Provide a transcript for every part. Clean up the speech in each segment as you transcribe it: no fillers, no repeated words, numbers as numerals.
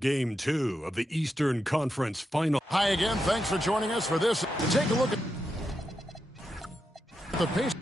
Game 2 of the Eastern Conference Final. Hi again. Thanks for joining us for this. To take a look at the pace.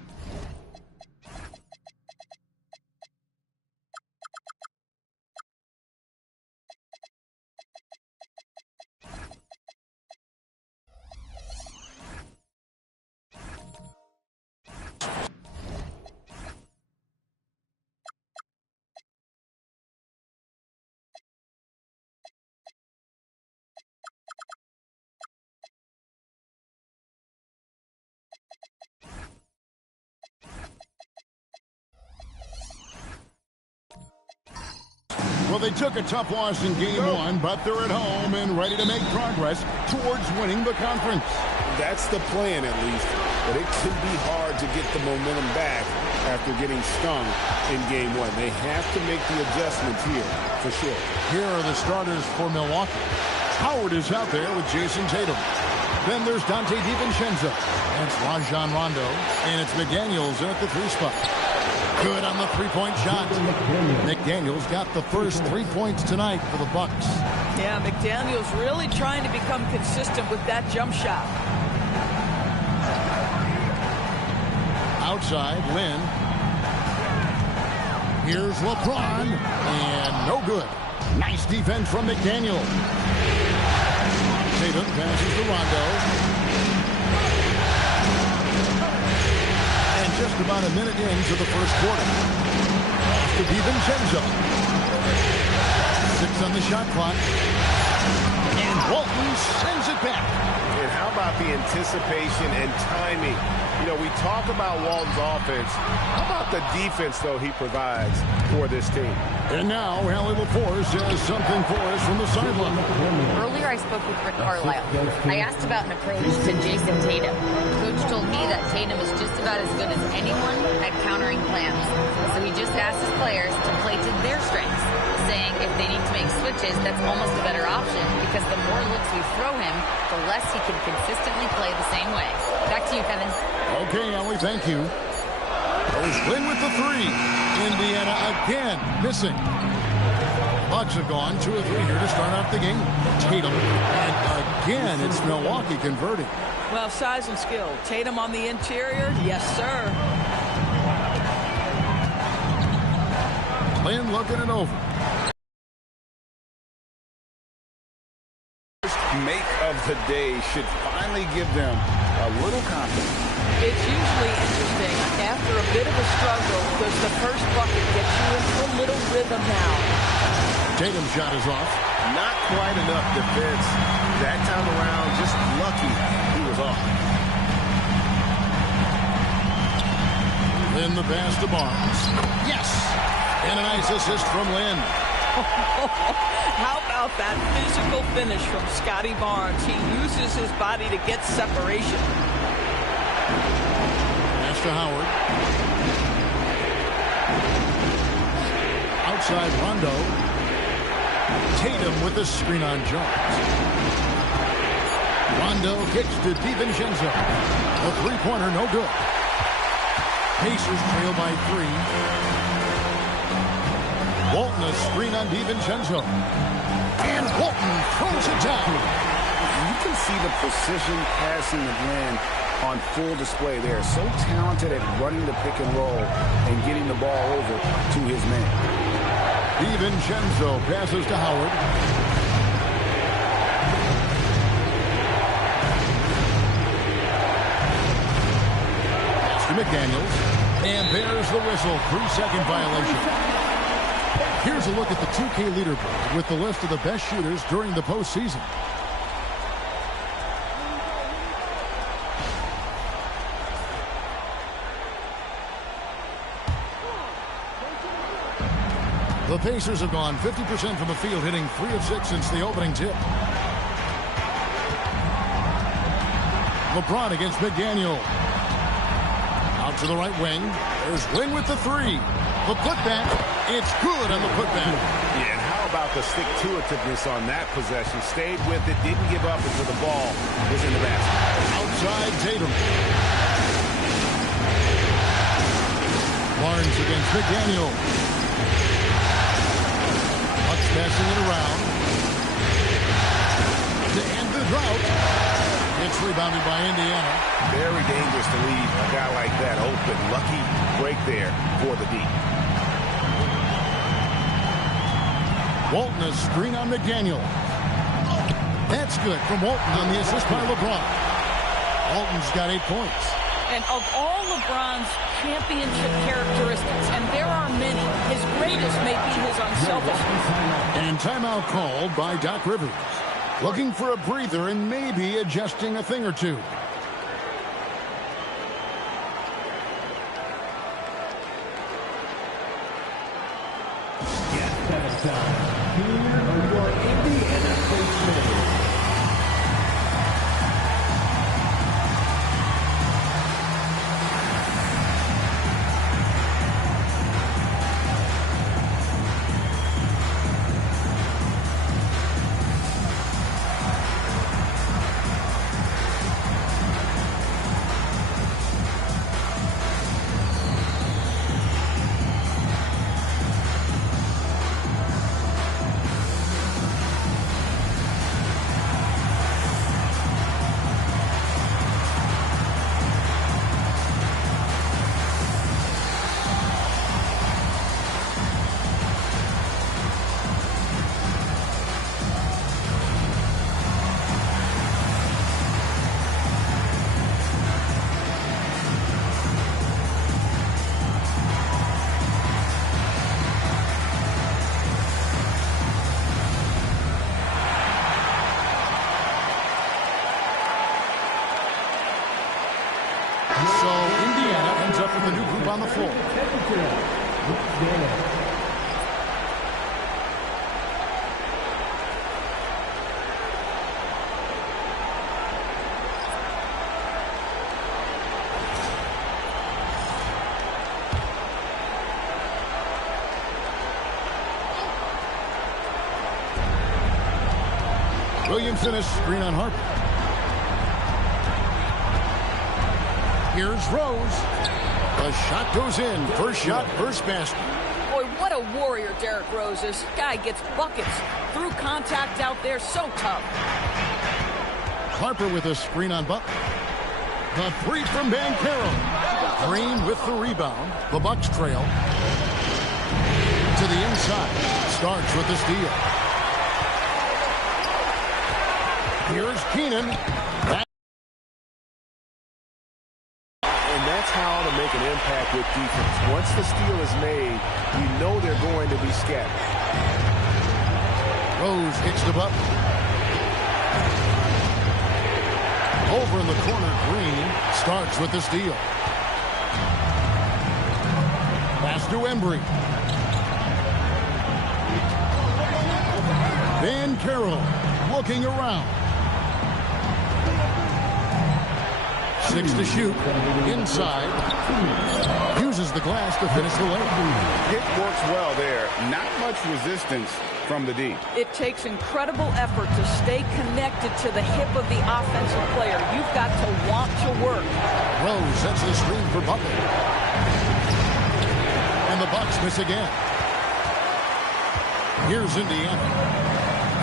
Well, they took a tough loss in Game 1, but they're at home and ready to make progress towards winning the conference. That's the plan, at least. But it could be hard to get the momentum back after getting stung in Game 1. They have to make the adjustments here, for sure. Here are the starters for Milwaukee. Howard is out there with Jason Tatum. Then there's Dante DiVincenzo. And it's Rajon Rondo. And it's McDaniels at the 3 spot. Good on the three-point shot. McDaniels got the first 3 points tonight for the Bucks. Yeah, McDaniels really trying to become consistent with that jump shot. Outside, Lynn. Here's LeBron. And no good. Nice defense from McDaniel. Tatum passes to Rondo. Just about a minute into the first quarter. To DiVincenzo. 6 on the shot clock. And Walton sends it back. And how about the anticipation and timing? You know, we talk about Walton's offense. How about the defense, though, he provides for this team? And now, Hallie LaForce has something for us from the sideline. Earlier, I spoke with Rick Carlisle. I asked about an approach to Jason Tatum. Coach told me that Tatum is just about as good as anyone at countering plans. So he just asked his players to play to their strengths, saying if they need to make switches, that's almost a better option because the more looks we throw him, the less he can consistently play the same way. Back to you, Kevin. Okay, Ellie, thank you. There's Lynn with the 3. Indiana again missing. Bucks have gone 2 of 3 here to start off the game. Tatum, and again it's Milwaukee converting. Well, size and skill. Tatum on the interior, yes, sir. Lynn looking it over. Make of the day should finally give them a little confidence. It's usually interesting. After a bit of a struggle, does the first bucket get you into a little rhythm now? Tatum's shot is off. Not quite enough defense. That time around, just lucky he was off. Then the pass to Barnes. Yes! And a nice assist from Lynn. How about that physical finish from Scotty Barnes? He uses his body to get separation. Pass to Howard. Outside Rondo. Tatum with the screen on Jones. Rondo kicks to DiVincenzo. A three-pointer, no good. Pacers trail by 3. Walton a screen on DiVincenzo. And Walton throws it down. You can see the precision passing of Lynn on full display there. So talented at running the pick and roll and getting the ball over to his man. DiVincenzo passes to Howard. Pass to McDaniels. And there's the whistle. 3-second violation. Here's a look at the 2K leaderboard with the list of the best shooters during the postseason. The Pacers have gone 50% from the field, hitting 3 of 6 since the opening tip. LeBron against McDaniel. Out to the right wing. There's Lynn with the 3. The putback. It's good on the putback. Yeah, and how about the stick-to-itiveness on that possession? Stayed with it, didn't give up until the ball was in the basket. Outside Tatum. Barnes against McDaniel. Bucks passing it around. drought. It's rebounded by Indiana. Very dangerous to leave a guy like that open. Lucky break there for the D. Walton, a screen on McDaniel. That's good from Walton on the assist by LeBron. Walton's got 8 points. And of all LeBron's championship characteristics, and there are many, his greatest may be his unselfishness. And timeout called by Doc Rivers. Looking for a breather and maybe adjusting a thing or two. Here are your Indiana coaches. So Indiana ends up with a new group on the floor. Williamson is screen on Harper. Here's Rose. The shot goes in. First shot, first basket. Boy, what a warrior Derrick Rose is. Guy gets buckets through contact out there. So tough. Harper with a screen on Butler. The three from Banchero. Green with the rebound. The Bucks trail. To the inside. Starks with the steal. Here's Keenan. That's how to make an impact with defense. Once the steal is made, you know they're going to be scattered. Rose kicks to Butler. Over in the corner, Green starts with the steal. Pass to Embry. Banchero looking around. 6 to shoot. Inside. Uses the glass to finish the layup. It works well there. Not much resistance from the D. It takes incredible effort to stay connected to the hip of the offensive player. You've got to want to work. Rose sets the screen for Butler. And the Bucks miss again. Here's Indiana.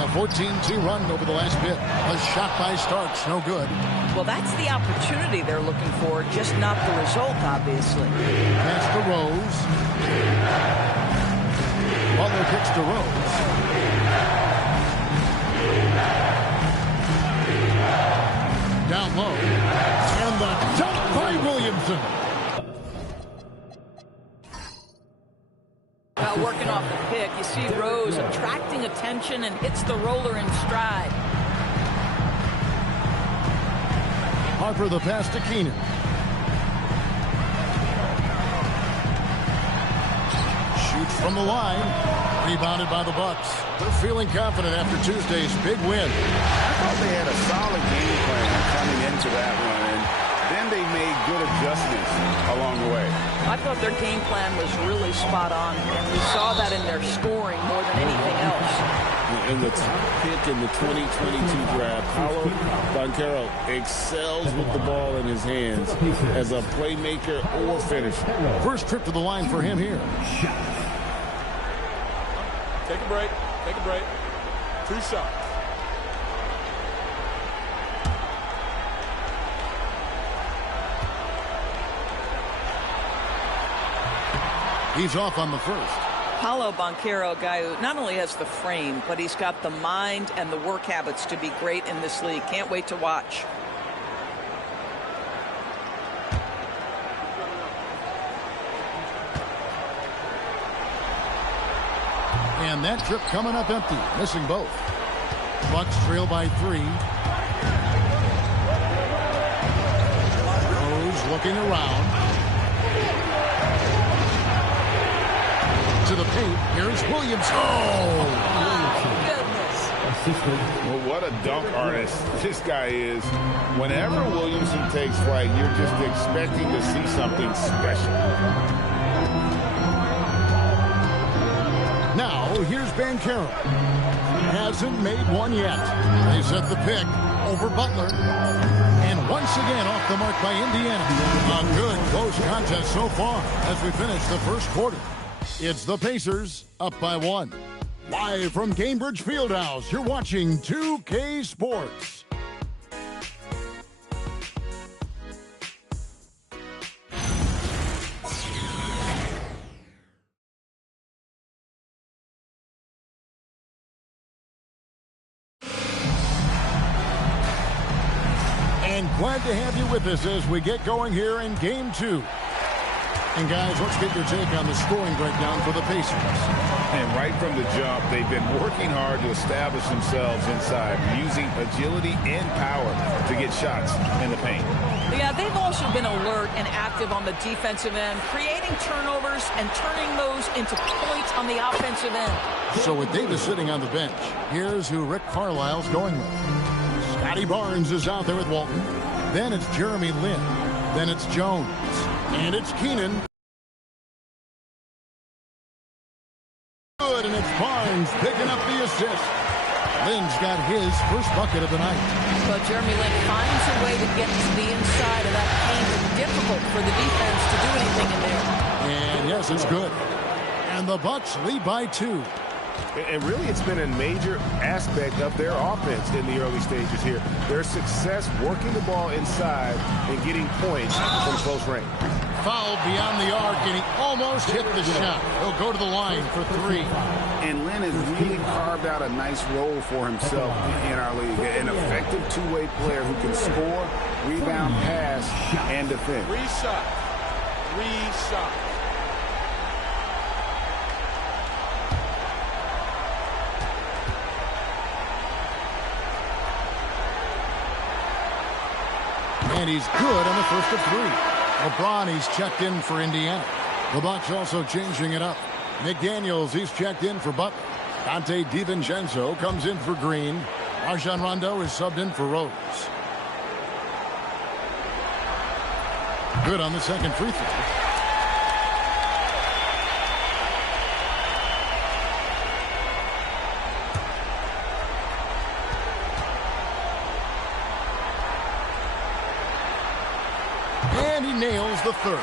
A 14-2 run over the last bit. A shot by Starks, no good. Well, that's the opportunity they're looking for, just not the result, obviously. Pass to Rose. Butler kicks to Rose. Down low. And the dunk by Williamson. Well, working off the pick, you see Rose attracting attention and hits the roller in stride. Harper the pass to Keenan. Shoots from the line. Rebounded by the Bucks. They're feeling confident after Tuesday's big win. I thought they had a solid game plan coming into that one, and then they made good adjustments along the way. I thought their game plan was really spot on, and we saw that in their scoring more than anything else. In the top pick in the 2022 draft, Paolo Banchero excels with the ball in his hands as a playmaker or finisher. First trip to the line for him here. Take a break. Take a break. 2 shots. He's off on the first. Paulo Banchero, a guy who not only has the frame, but he's got the mind and the work habits to be great in this league. Can't wait to watch. And that trip coming up empty, missing both. Bucks trail by 3. Rose looking around. To the paint. Here's Williams. Oh! Well, what a dunk artist this guy is. Whenever Williamson takes flight, you're just expecting to see something special. Now, here's Banchero. Hasn't made one yet. They set the pick over Butler. And once again off the mark by Indiana. A good close contest so far as we finish the first quarter. It's the Pacers up by 1. Live from Cambridge Fieldhouse, you're watching 2K Sports. And glad to have you with us as we get going here in Game 2. And guys, let's get your take on the scoring breakdown for the Pacers. And right from the jump, they've been working hard to establish themselves inside, using agility and power to get shots in the paint. Yeah, they've also been alert and active on the defensive end, creating turnovers and turning those into points on the offensive end. So with Davis sitting on the bench, here's who Rick Carlisle's going with. Scotty Barnes is out there with Walton. Then it's Jeremy Lin. Then it's Jones. And it's Keenan. Good, and it's Barnes picking up the assist. Lin's got his first bucket of the night. But Jeremy Lin finds a way to get to the inside of that paint. It's difficult for the defense to do anything in there. And yes, it's good. And the Bucks lead by 2. And really, it's been a major aspect of their offense in the early stages here. Their success working the ball inside and getting points from close range. Fouled beyond the arc, and he almost hit the shot. He'll go to the line for 3. And Lin has really carved out a nice role for himself in our league. An effective two-way player who can score, rebound, pass, and defend. Reset. And he's good on the first of 3. LeBron, he's checked in for Indiana. The Bucks also changing it up. McDaniels, he's checked in for Butler. Dante DiVincenzo comes in for Green. Rajon Rondo is subbed in for Rose. Good on the second free throw. And he nails the third.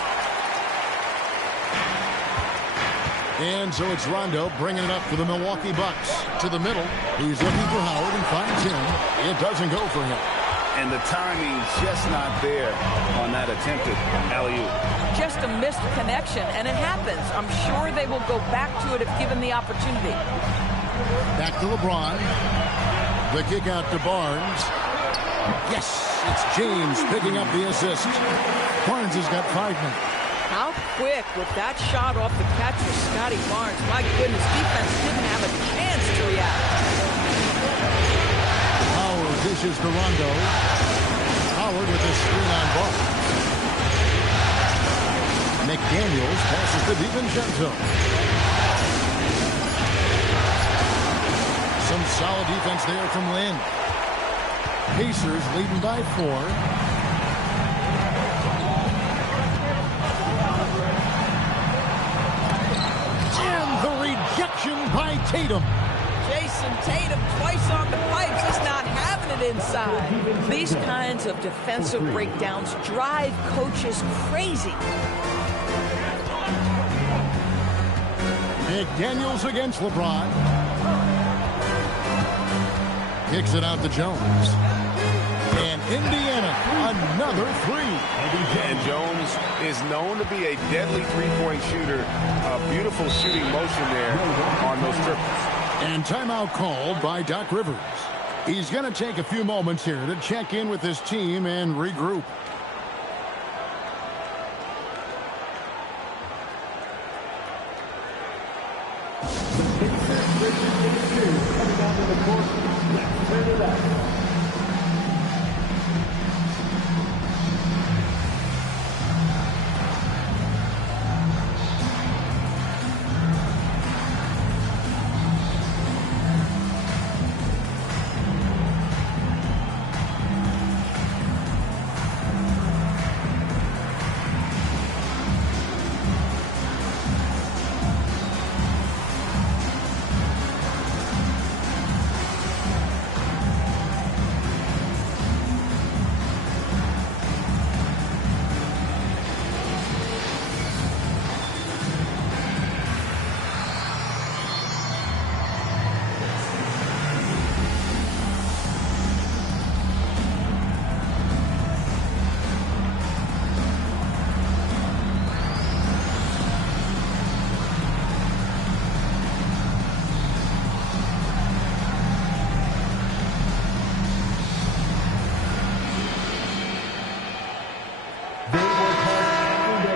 And so it's Rondo bringing it up for the Milwaukee Bucks. To the middle. He's looking for Howard and finds him. It doesn't go for him. And the timing just not there on that attempted alley-oop. Just a missed connection, and it happens. I'm sure they will go back to it if given the opportunity. Back to LeBron. The kick out to Barnes. Yes, it's James picking up the assist. Barnes has got 5 now. How quick with that shot off the catch for Scotty Barnes. My goodness, defense didn't have a chance to react. Howard dishes to Rondo. Howard with a screen on Barnes. McDaniels passes to DiVincenzo. Some solid defense there from Lin. Pacers leading by 4. By Tatum. Jason Tatum twice on the pipes, just not having it inside. These kinds of defensive breakdowns drive coaches crazy. McDaniels against LeBron. Kicks it out to Jones. And Indiana, another three. And Jones is known to be a deadly three-point shooter. A beautiful shooting motion there on those triples. And timeout called by Doc Rivers. He's going to take a few moments here to check in with his team and regroup. Coming out of the court, let's turn it up.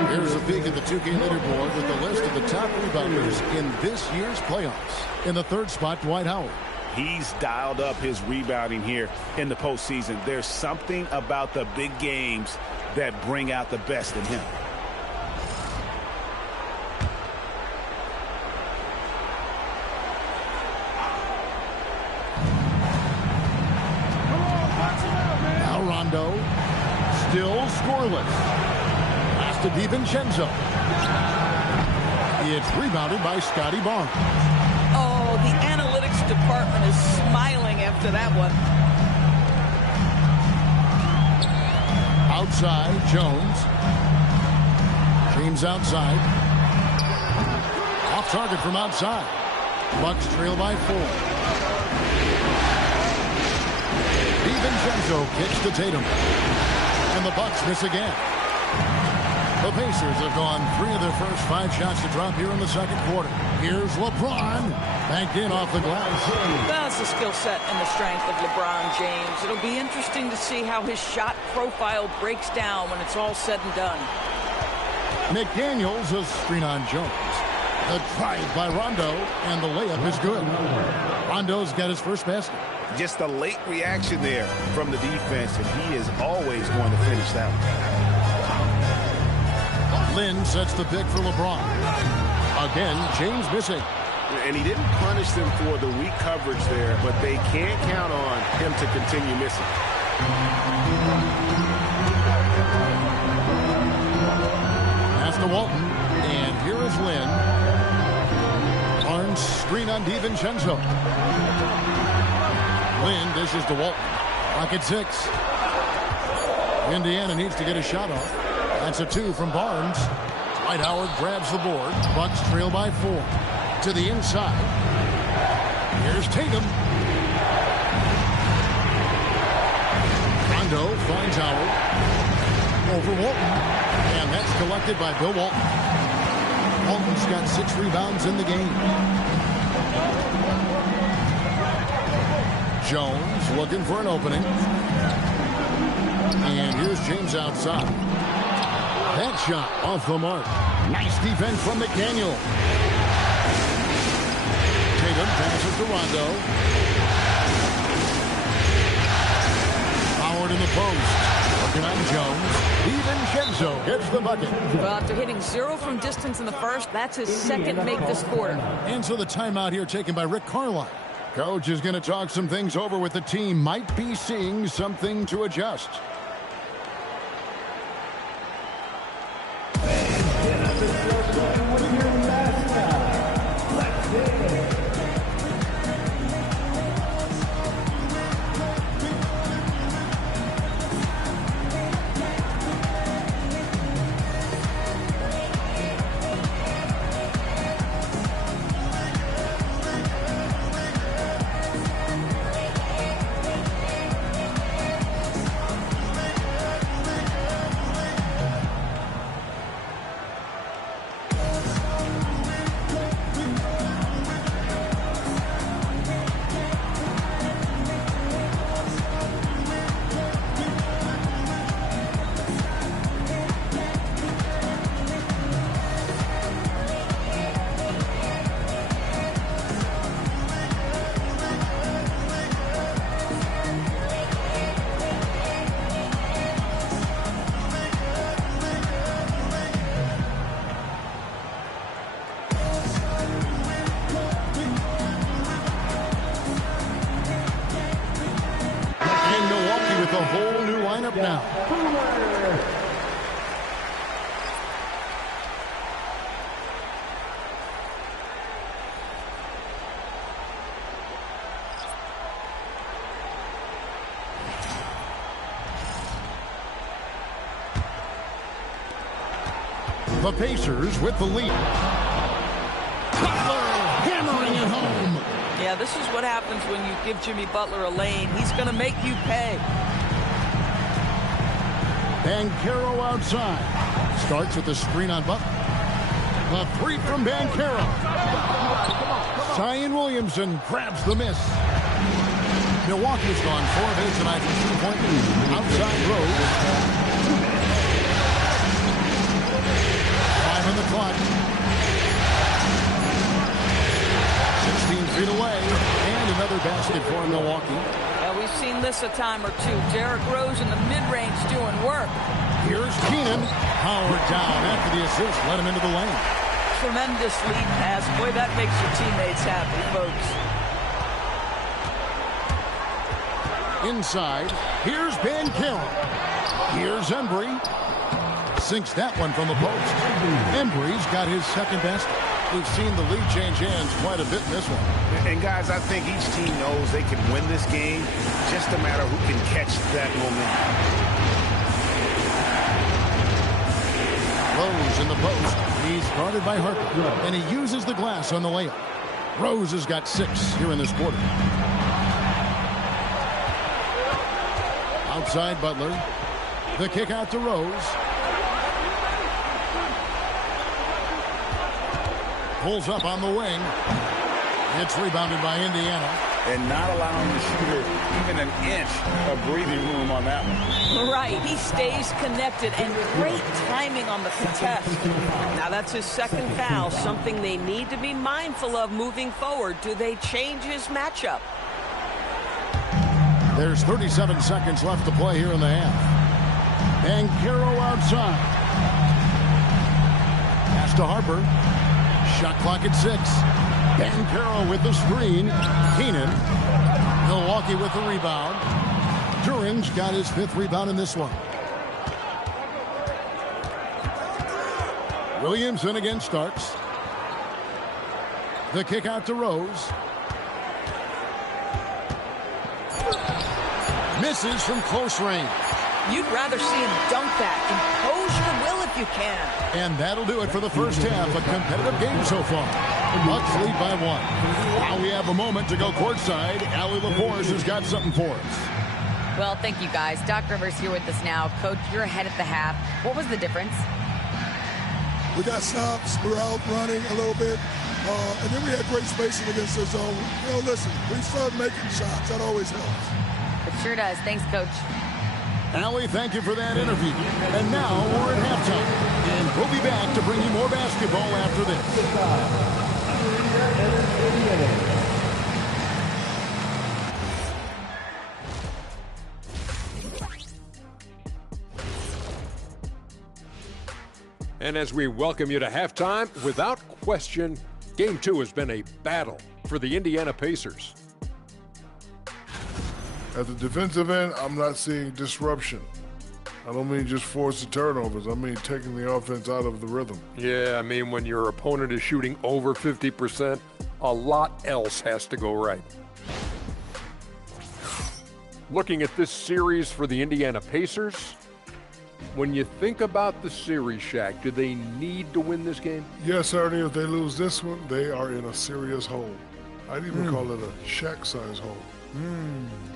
Here's a peek at the 2K leaderboard with the list of the top rebounders in this year's playoffs. In the third spot, Dwight Howard. He's dialed up his rebounding here in the postseason. There's something about the big games that bring out the best in him. Now Rondo, still scoreless. Pass to DiVincenzo. It's rebounded by Scotty Barnes. Oh, the analytics department is smiling after that one. Outside, Jones. James outside. Off target from outside. Bucks trail by 4. DiVincenzo kicks to Tatum. And the Bucks miss again. The Pacers have gone 3 of their first 5 shots to drop here in the second quarter. Here's LeBron. Banked in off the glass. That's the skill set and the strength of LeBron James. It'll be interesting to see how his shot profile breaks down when it's all said and done. McDaniels a screen on Jones. The drive by Rondo, and the layup is good. Rondo's got his first basket. Just a late reaction there from the defense, and he is always going to finish that one. Lynn sets the pick for LeBron. Again, James missing. And he didn't punish them for the weak coverage there, but they can't count on him to continue missing. Pass to Walton. And here is Lynn. Barnes screen on DiVincenzo. Lynn dishes to Walton. Rocket 6. Indiana needs to get a shot off. That's a 2 from Barnes. Dwight Howard grabs the board. Bucks trail by 4. To the inside. Here's Tatum. Rondo finds Howard. Over Walton. And that's collected by Bill Walton. Walton's got 6 rebounds in the game. Jones looking for an opening. And here's James outside. That shot off the mark. Nice defense from McDaniel. Tatum passes to Rondo. Howard in the post. Looking on Jones. DiVincenzo gets the bucket. Well, after hitting 0 from distance in the first, that's his second make this quarter. And so the timeout here taken by Rick Carlisle. Coach is going to talk some things over with the team. Might be seeing something to adjust. a whole new lineup now. The Pacers with the lead. Butler hammering it home. Yeah, this is what happens when you give Jimmy Butler a lane. He's going to make you pay. Banchero outside. Starts with the screen on Butler. The three from Banchero. Zion Williamson grabs the miss. Milwaukee's gone 4 of 8 tonight from 3-point lead. Outside Rose. On the clock. 16 feet away, and another basket for Milwaukee. Yeah, we've seen this a time or two. Derrick Rose in the mid-range doing work. Here's Keenan. Powered down after the assist. Let him into the lane. Tremendous lead pass. Boy, that makes your teammates happy, folks. Inside. Here's Banchero. Here's Embry. Sinks that one from the post. Embry's got his second best. We've seen the lead change hands quite a bit in this one. And guys, I think each team knows they can win this game. Just a matter who can catch that momentum. Rose in the post. He's guarded by Harper. And he uses the glass on the layup. Rose has got 6 here in this quarter. Outside Butler. The kick out to Rose. Pulls up on the wing. It's rebounded by Indiana. And not allowing the shooter even an inch of breathing room on that one. Right. He stays connected, and great timing on the contest. Now, that's his second foul, something they need to be mindful of moving forward. Do they change his matchup? There's 37 seconds left to play here in the half. Banchero outside. Pass to Harper. Shot clock at 6. Banchero with the screen. Keenan. Milwaukee with the rebound. Duran's got his 5th rebound in this one. Williamson again starts. The kick out to Rose. Misses from close range. You'd rather see him dunk that. Impose your will if you can. And that'll do it for the first half. A competitive game so far. Bucks lead by 1. Now we have a moment to go courtside. Allie LaForce has got something for us. Well, thank you, guys. Doc Rivers here with us now. Coach, you're ahead at the half. What was the difference? We got stops. We were out running a little bit. And then we had great spacing against the zone. You know, listen, we started making shots. That always helps. It sure does. Thanks, Coach. Allie, thank you for that interview. And now we're at halftime. And we'll be back to bring you more basketball after this. And as we welcome you to halftime, without question, Game 2 has been a battle for the Indiana Pacers. At the defensive end, I'm not seeing disruption. I don't mean just forced turnovers. I mean taking the offense out of the rhythm. Yeah, I mean, when your opponent is shooting over 50%, a lot else has to go right. Looking at this series for the Indiana Pacers, when you think about the series, Shaq, do they need to win this game? Yes, Ernie, if they lose this one, they are in a serious hole. I'd even call it a Shaq-size hole.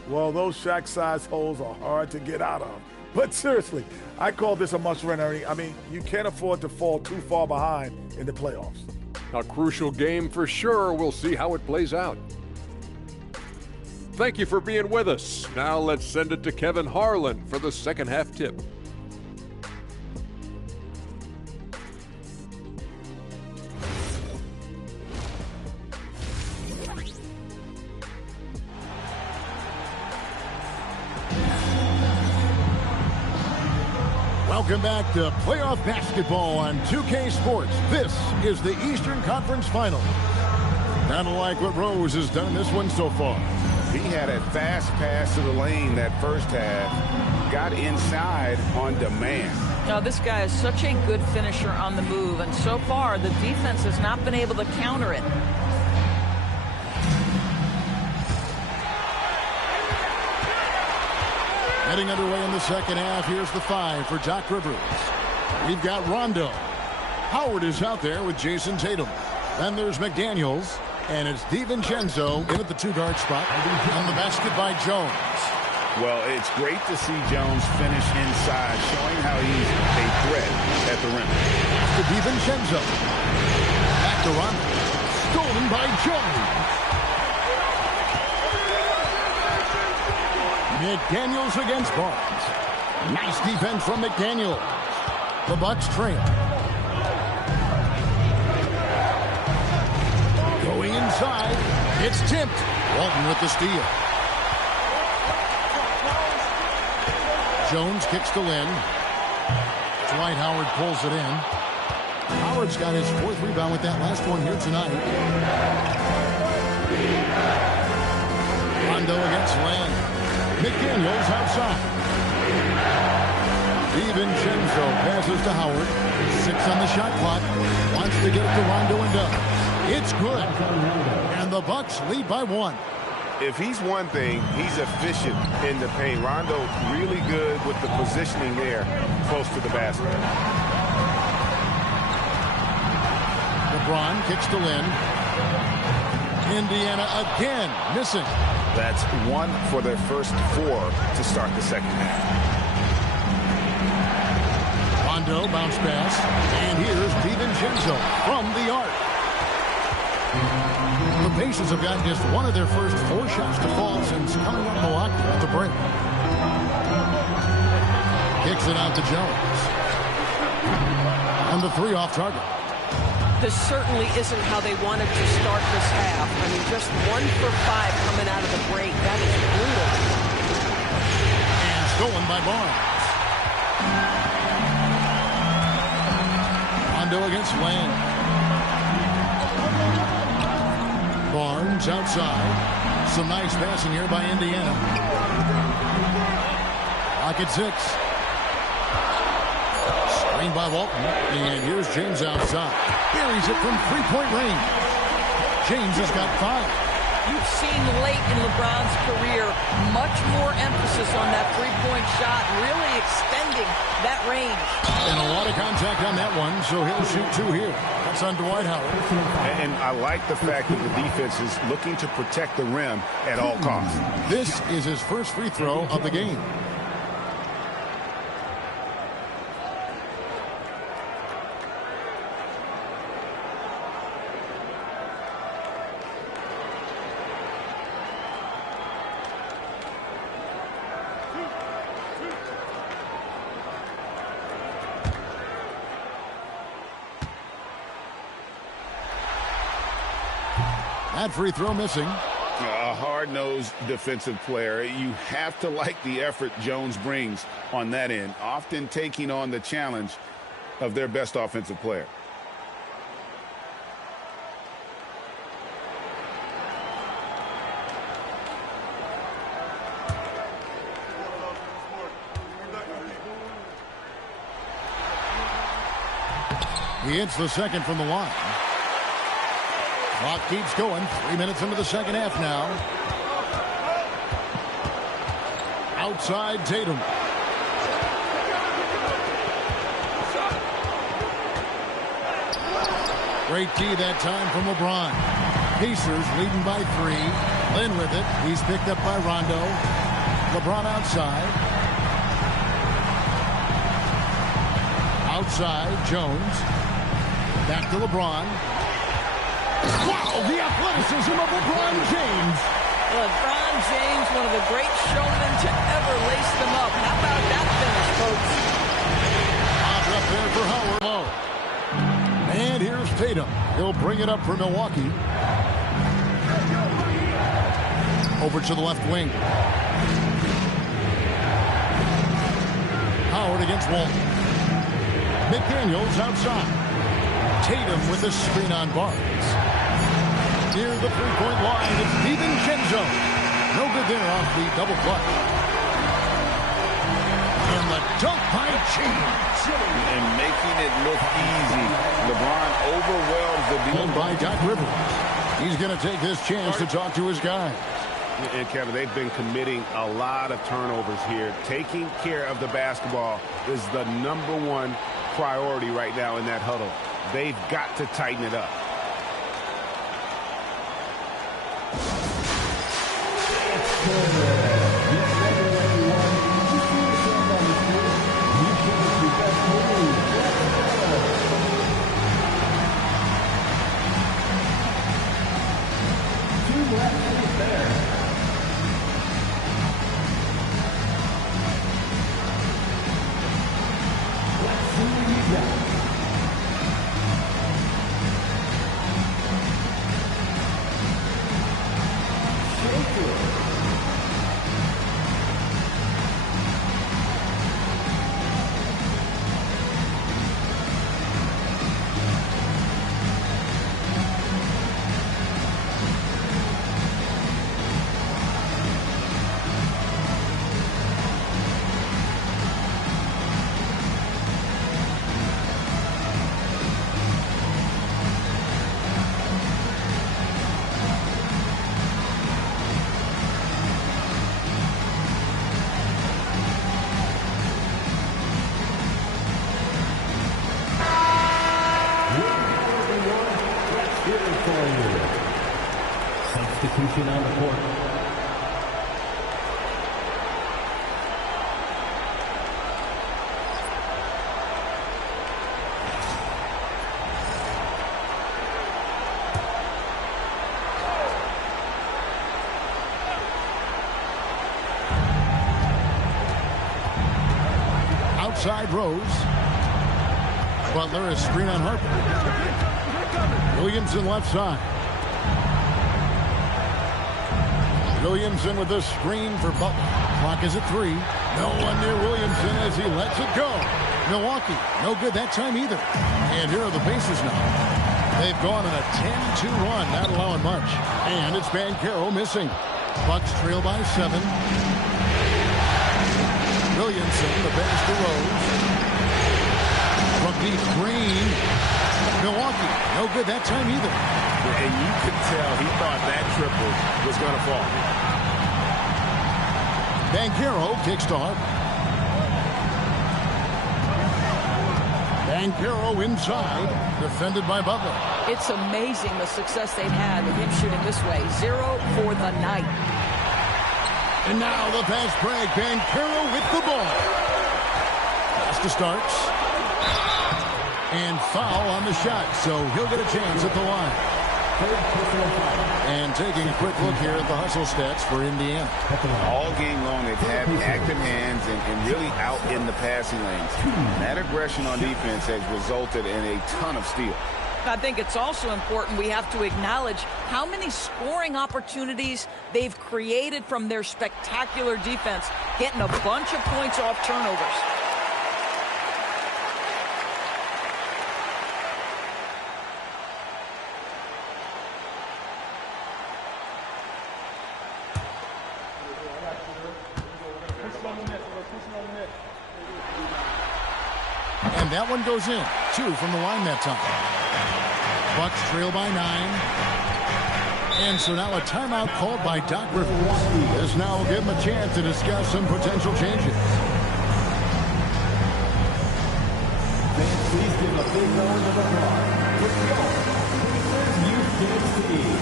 Well, those Shaq-size holes are hard to get out of. But seriously, I call this a must-win, Ernie. I mean, you can't afford to fall too far behind in the playoffs. A crucial game for sure. We'll see how it plays out. Thank you for being with us. Now let's send it to Kevin Harlan for the second half tip. Welcome back to playoff basketball on 2K Sports. This is the Eastern Conference Final. Kind of like what Rose has done in this one so far. He had a fast pass to the lane that first half. Got inside on demand. Now, this guy is such a good finisher on the move, and so far the defense has not been able to counter it. Heading underway in the second half. Here's the 5 for Doc Rivers. We've got Rondo. Howard is out there with Jason Tatum. Then there's McDaniels. And it's DiVincenzo in at the 2-guard spot. And the basket by Jones. Well, it's great to see Jones finish inside, showing how he's a threat at the rim. To DiVincenzo. Back to Rondo. Stolen by Jones. McDaniels against Barnes. Nice defense from McDaniels. The Bucks trail. Going inside. It's tipped. Walton with the steal. Jones kicks to Lynn. Dwight Howard pulls it in. Howard's got his 4th rebound with that last one here tonight. Rondo against Lynn. McDaniels outside. DiVincenzo passes to Howard. 6 on the shot clock. Wants to get it to Rondo and does. It's good. And the Bucks lead by 1. If he's one thing, he's efficient in the paint. Rondo really good with the positioning there close to the basket. LeBron kicks to Lynn. Indiana again missing. That's 1 for their first 4 to start the second half. Rondo bounce pass. And here's DiVincenzo from the arc. The Pacers have gotten just 1 of their first 4 shots to fall since coming up Milwaukee at the break. Kicks it out to Jones. And the 3 off target. This certainly isn't how they wanted to start this half. I mean, just 1 for 5 coming out of the break. That is brutal. And stolen by Barnes. Rondo against Lane. Barnes outside. Some nice passing here by Indiana. Pocket 6. Screen by Walton. And here's James outside. Buries it from 3-point range. James has got 5. You've seen late in LeBron's career much more emphasis on that 3-point shot, really extending that range. And a lot of contact on that one, so he'll shoot 2 here. That's on Dwight Howard. And I like the fact that the defense is looking to protect the rim at all costs. This is his first free throw of the game. That free throw missing. A hard-nosed defensive player. You have to like the effort Jones brings on that end, often taking on the challenge of their best offensive player. He hits the second from the line. Clock keeps going. 3 minutes into the second half now. Outside Tatum. Great key that time from LeBron. Pacers leading by 3. Lynn with it. He's picked up by Rondo. LeBron outside. Outside Jones. Back to LeBron. Wow, the athleticism of LeBron James. LeBron James, one of the great showmen to ever lace them up. How about that finish, folks? Popped up there for Howard low. And here's Tatum. He'll bring it up for Milwaukee. Over to the left wing. Howard against Walton. McDaniels outside. Tatum with a screen on Barnes. Near the 3-point line, it's DiVincenzo. No good there off the double clutch. And the dunk by James. And making it look easy. LeBron overwhelms the And by Doc Rivers. He's going to take this chance to talk to his guys. And Kevin, they've been committing a lot of turnovers here. Taking care of the basketball is the #1 priority right now in that huddle. They've got to tighten it up. Substitution on the court. Outside Rose. Butler is screen on Harper. Williamson left side. Williamson with the screen for Butler. Clock is at 3. No one near Williamson as he lets it go. Milwaukee, no good that time either. And here are the Pacers now. They've gone on a 10-2 run, not allowing much. And it's Banchero missing. Bucks trail by 7. Williamson, the pass to Rose. From deep Green. Milwaukee, no good that time either. And you could tell he thought that triple was going to fall. Banchero kicks to Harper. Banchero inside, defended by Butler. It's amazing the success they've had with him shooting this way. 0 for the night. And now the fast break. Banchero with the ball. Costa starts. And foul on the shot, so he'll get a chance at the line. And taking a quick look here at the hustle stats for Indiana. All game long, they've had active hands and really out in the passing lanes. That aggression on defense has resulted in a ton of steals. I think it's also important we have to acknowledge how many scoring opportunities they've created from their spectacular defense, getting a bunch of points off turnovers. And that one goes in. 2 from the line that time. Bucks trail by 9. And so now a timeout called by Doc Rivers. This now will give him a chance to discuss some potential changes. Please give a big round of applause for your Houston team.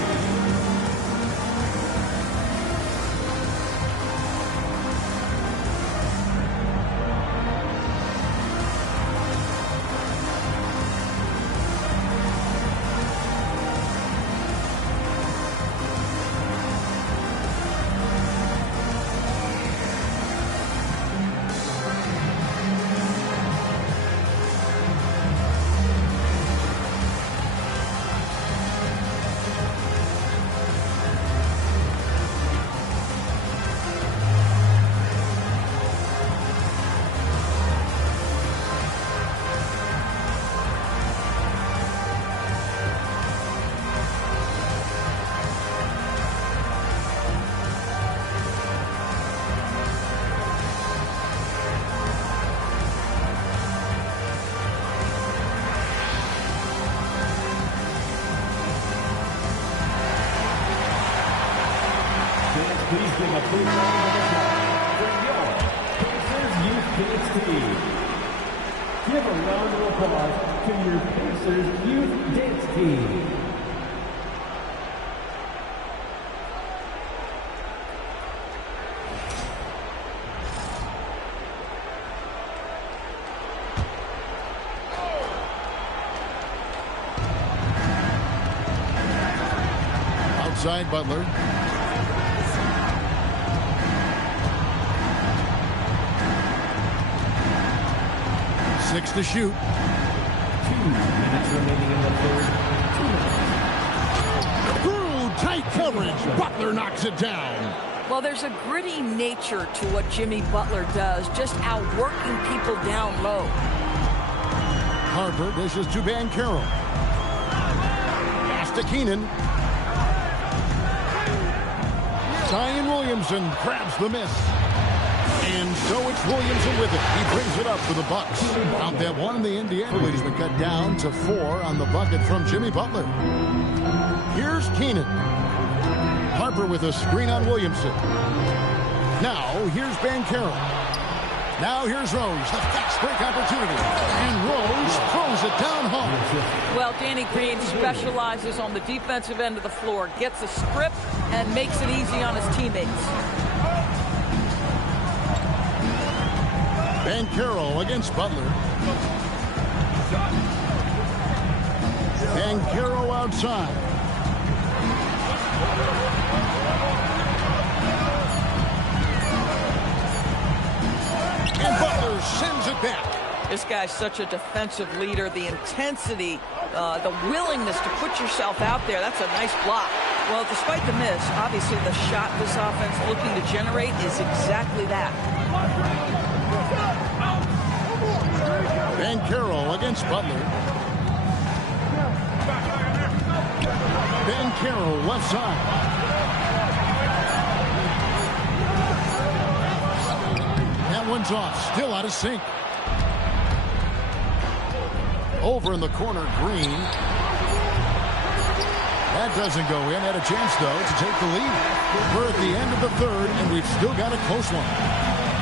Please give a big round of applause for your Pacers Youth Dance Team. Give a round of applause to your Pacers Youth Dance Team. Outside Butler. Six to shoot. 2 minutes remaining in the third. 2 minutes. Through tight coverage. Butler knocks it down. Well, there's a gritty nature to what Jimmy Butler does, just outworking people down low. Harper dishes to Banchero. Pass to Keenan. Zion Williamson grabs the miss. And so it's Williamson with it. He brings it up for the Bucks. Out that one, the Indiana lead has been cut down to 4 on the bucket from Jimmy Butler. Here's Keenan. Harper with a screen on Williamson. Now here's Banchero. Now here's Rose, the fast break opportunity. And Rose throws it down home. Well, Danny Green specializes on the defensive end of the floor, gets a strip, and makes it easy on his teammates. Banchero against Butler. Banchero outside. And Butler sends it back. This guy's such a defensive leader. The intensity, the willingness to put yourself out there, that's a nice block. Well, despite the miss, obviously the shot this offense looking to generate is exactly that. Banchero against Butler. Banchero left side. That one's off, still out of sync. Over in the corner, Green. That doesn't go in. Had a chance, though, to take the lead. We're at the end of the third, and we've still got a close one.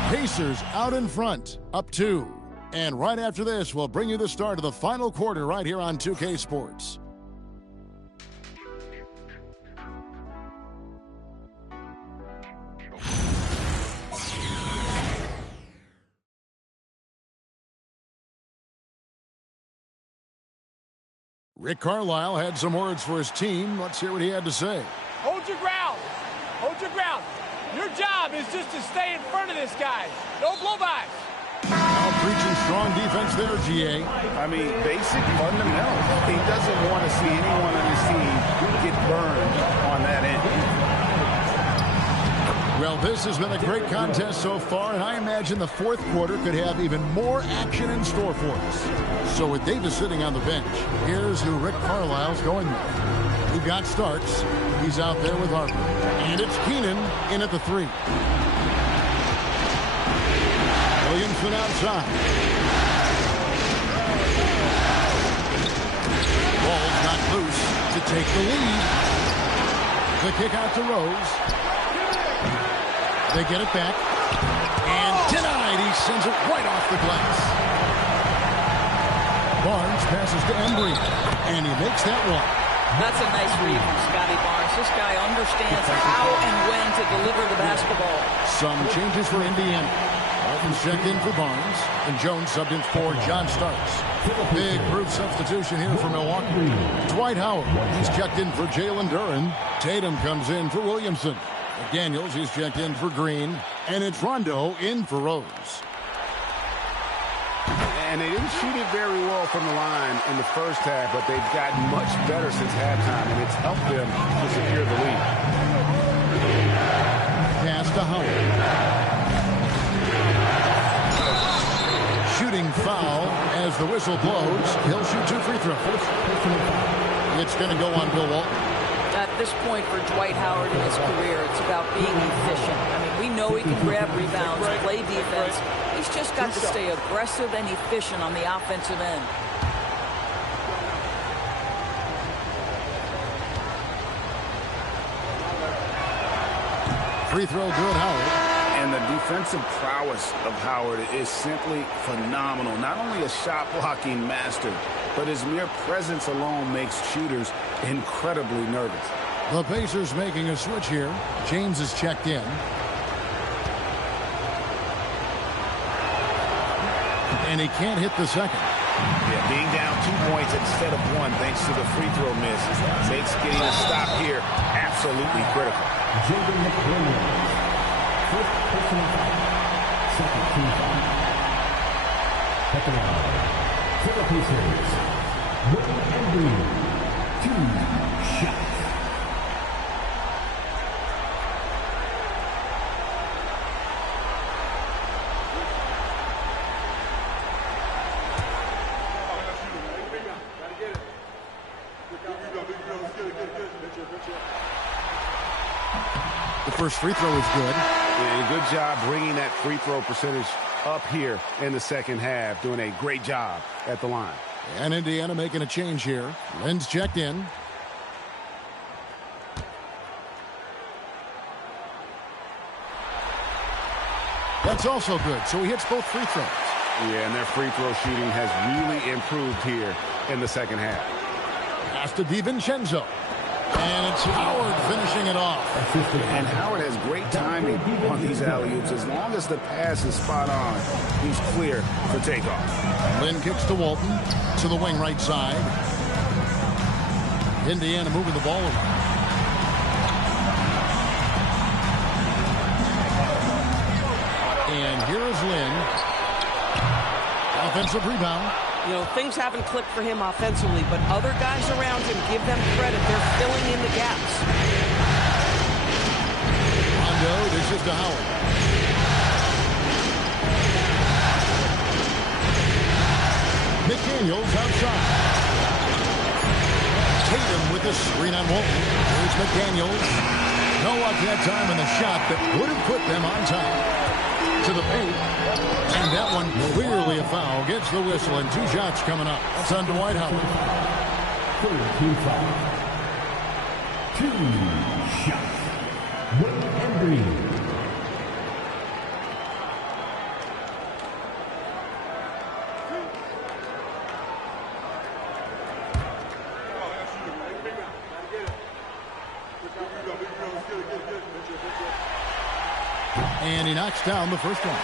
Pacers out in front, up 2. And right after this, we'll bring you the start of the final quarter right here on 2K Sports. Rick Carlisle had some words for his team. Let's hear what he had to say. Hold your ground. Hold your ground. Your job is just to stay in front of this guy. No blow-bys. Now preaching strong defense there, GA. I mean, basic fundamentals. He doesn't want to see anyone on his team get burned on that end. Well, this has been a great contest so far, and I imagine the fourth quarter could have even more action in store for us. So with Davis sitting on the bench, here's who Rick Carlisle's going with. We've got Starks. He's out there with Harper. And it's Keenan in at the 3. Williamson outside. Ball's not loose to take the lead. The kick out to Rose. They get it back. And denied. He sends it right off the glass. Barnes passes to Embry. And he makes that one. That's a nice read from Scotty Barnes. This guy understands how and when to deliver the basketball. Some changes for Indiana. Alton's checked in for Barnes. And Jones subbed in for John Starks. Big group substitution here for Milwaukee. Dwight Howard. He's checked in for Jalen Duren. Tatum comes in for Williamson. McDaniels, he's checked in for Green. And it's Rondo in for Rose. And they didn't shoot it very well from the line in the first half, but they've gotten much better since halftime, and it's helped them to secure the lead. Pass to Howard. Shooting foul as the whistle blows. He'll shoot 2 free throws. It's going to go on Bill Walton. At this point for Dwight Howard in his career, it's about being efficient. I mean, we know he can grab rebounds, play defense. He's just got to stay aggressive and efficient on the offensive end. free throw good, Howard. And the defensive prowess of Howard is simply phenomenal. Not only a shot-blocking master, but his mere presence alone makes shooters incredibly nervous. The Pacers making a switch here. James is checked in. And he can't hit the second. Yeah, being down 2 points instead of 1 thanks to the free throw miss makes getting a stop here absolutely critical. Jaden McDaniels. First personal foul. Second team foul. Second round. For the Pacers. Will Embry. 2 shots. The first free throw is good. Yeah, good job bringing that free throw percentage up here in the second half. Doing a great job at the line. And Indiana making a change here. Lynn's checked in. That's also good. So he hits both free throws. Yeah, and their free throw shooting has really improved here in the second half. Pass to DiVincenzo. And it's Howard finishing it off. And Howard has great timing on these alley-oops. As long as the pass is spot on, he's clear for takeoff. Lynn kicks to Walton to the wing right side. Indiana moving the ball around. And here is Lynn. Offensive rebound. You know, things haven't clicked for him offensively, but other guys around him, give them credit. They're filling in the gaps. Rondo dishes to Howard. McDaniels outside. Tatum with the screen on Walton. Here's McDaniels. No luck that time in the shot that would have put them on top. To the paint. And that one clearly a foul. Gets the whistle and 2 shots coming up. That's on Dwight Howard. 13 foul. 2 shots. Will Embry. And he knocks down the first one.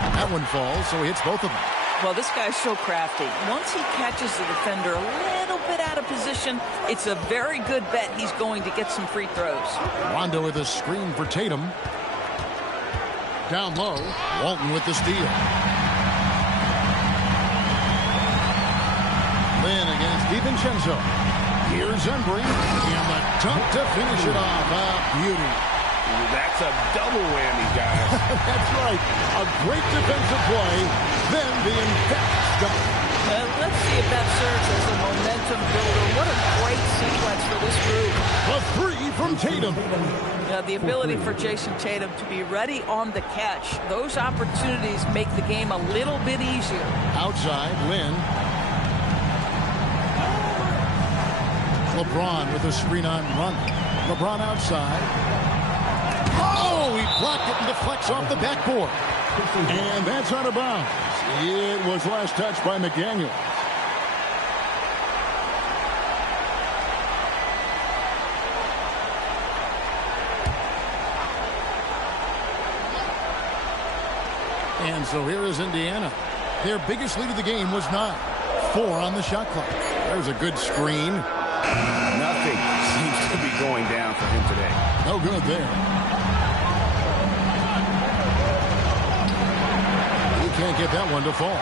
That one falls, so he hits both of them. Well, this guy's so crafty. Once he catches the defender a little bit out of position, it's a very good bet he's going to get some free throws. Rondo with a screen for Tatum. Down low, Walton with the steal. Lynn against DiVincenzo. Here's Embry. And the dunk to finish it off. Beauty. That's a double whammy, guys. That's right. A great defensive play, then the emphatic dunk. Let's see if that serves as a momentum builder. What a great sequence for this group. A 3 from Tatum. The ability for Jason Tatum to be ready on the catch. Those opportunities make the game a little bit easier. Outside, Lynn. LeBron with a screen on run. LeBron outside. Oh, he blocked it and deflects off the backboard. And that's out of bounds. It was last touched by McDaniel. And so here is Indiana. Their biggest lead of the game was 9. 4 on the shot clock. There's a good screen. Nothing seems to be going down for him today. No good there. He can't get that one to fall.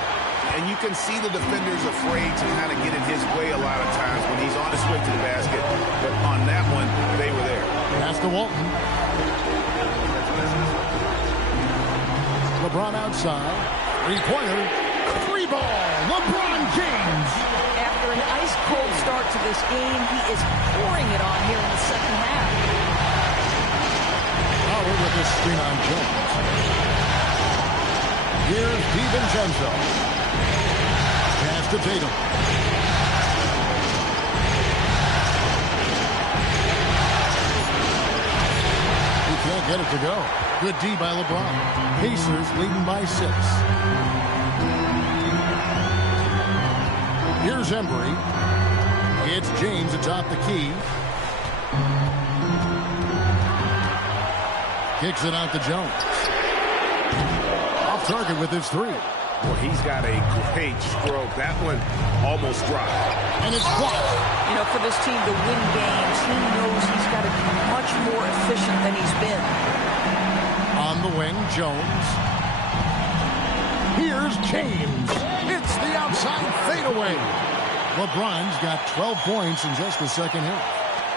And you can see the defender's afraid to kind of get in his way a lot of times when he's on his way to the basket. But on that one, they were there. Pass to Walton. LeBron outside. 3-pointer. 3 ball. LeBron James. After an start to this game. He is pouring it on here in the second half. Howard with this screen on Jones. Here's DiVincenzo. Pass to Tatum. He can't get it to go. Good D by LeBron. Pacers leading by 6. Here's Embry. It's James atop the key. Kicks it out to Jones. Off target with his 3. Well, he's got a great stroke. That one almost dropped. And it's blocked. You know, for this team to win games, he knows he's got to be much more efficient than he's been. On the wing, Jones. Here's James. It's the outside fadeaway. LeBron's got 12 points in just the second half.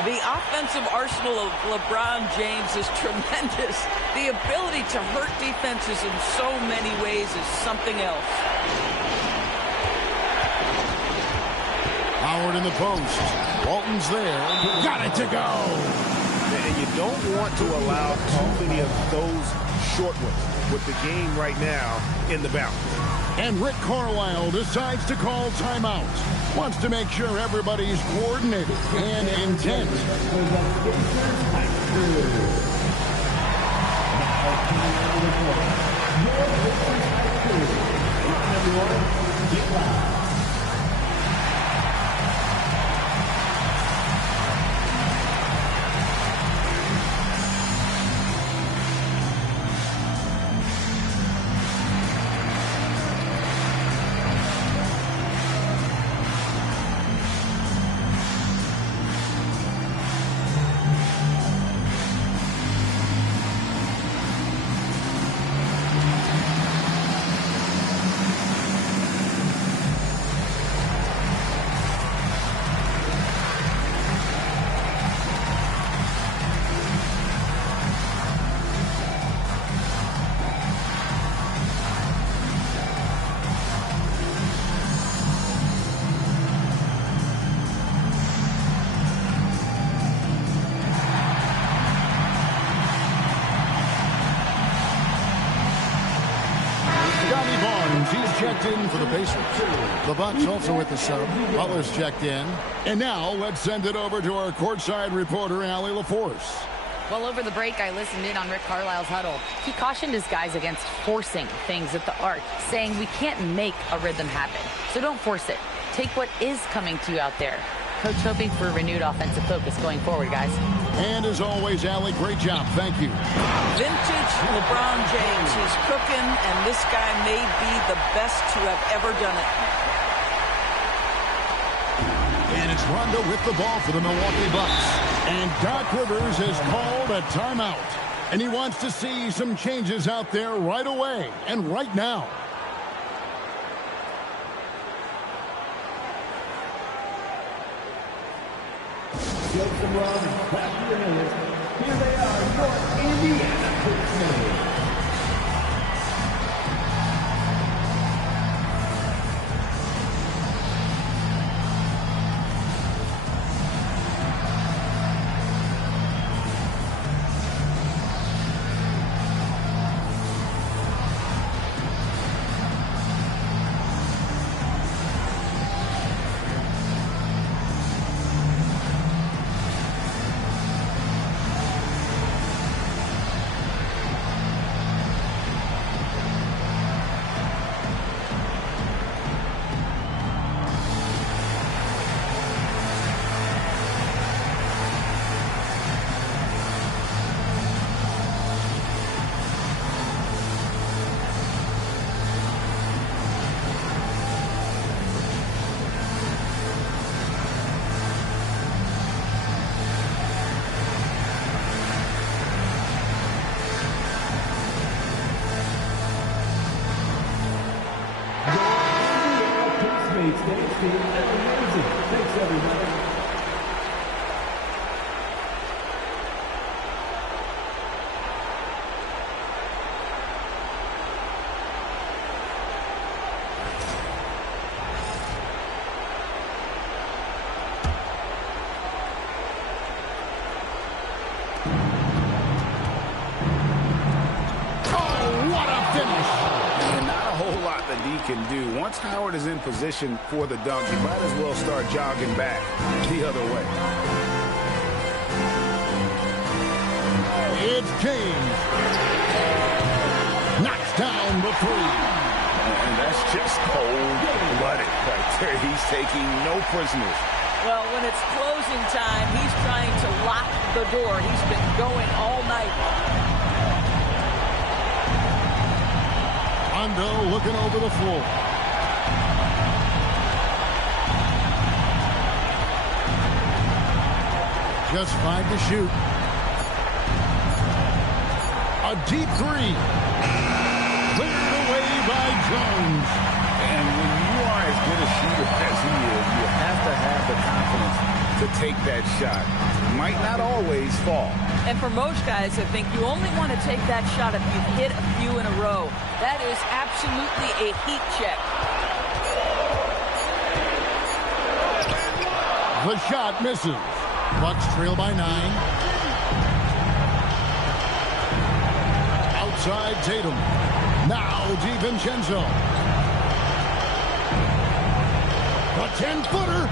The offensive arsenal of LeBron James is tremendous. The ability to hurt defenses in so many ways is something else. Howard in the post. Walton's there. Got it to go. And you don't want to allow too many of those short ones with the game right now in the balance. And Rick Carlisle decides to call timeout. Wants to make sure everybody's coordinated and intent. He's checked in for the Pacers. The Bucks also with the sub. Butler's checked in. And now let's send it over to our courtside reporter, Allie LaForce. Well, over the break, I listened in on Rick Carlisle's huddle. He cautioned his guys against forcing things at the arc, saying we can't make a rhythm happen. So don't force it. Take what is coming to you out there. Coach hoping for renewed offensive focus going forward, guys. And as always, Allie, great job. Thank you. Vintage LeBron James. He's cooking, and this guy may be the best to have ever done it. And it's Rondo with the ball for the Milwaukee Bucks. And Doc Rivers has called a timeout. And he wants to see some changes out there right away and right now. Get some runs back to your hands. Here they are, your Indiana Pacers. Thanks, everybody. he can do. Once Howard is in position for the dunk, he might as well start jogging back the other way. It's James. Knocks down the three. And that's just cold-blooded right there. He's taking no prisoners. Well, when it's closing time, he's trying to lock the door. He's been going all night. Rondo looking over the floor. Just 5 to shoot. A deep three. Cleared away by Jones. And when you are as good a shooter as he is, you have to have the confidence to take that shot. It might not always fall. And for most guys, I think you only want to take that shot if you've hit a few in a row. That is absolutely a heat check. The shot misses. Bucks trail by 9. Outside Tatum. Now DiVincenzo. A 10-footer,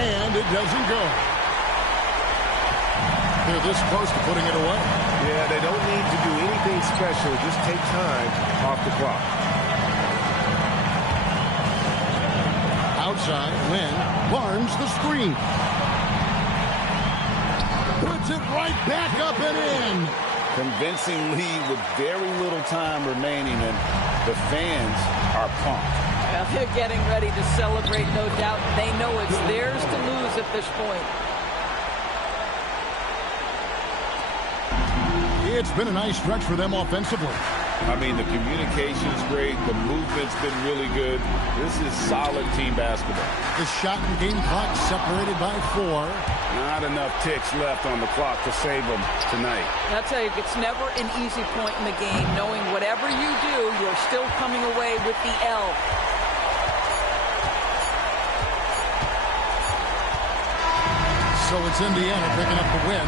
and it doesn't go. They're this close to putting it away. Yeah, they don't need to do anything special. Just take time off the clock. Outside, Lynn. Barnes the screen. Puts it right back up and in. Convincing lead with very little time remaining, and the fans are pumped. Well, they're getting ready to celebrate, no doubt. They know it's theirs to lose at this point. It's been a nice stretch for them offensively. I mean, the communication is great. The movement's been really good. This is solid team basketball. The shot and game clock separated by 4. Not enough ticks left on the clock to save them tonight. I'll tell you, it's never an easy point in the game, knowing whatever you do, you're still coming away with the L. So it's Indiana picking up the win.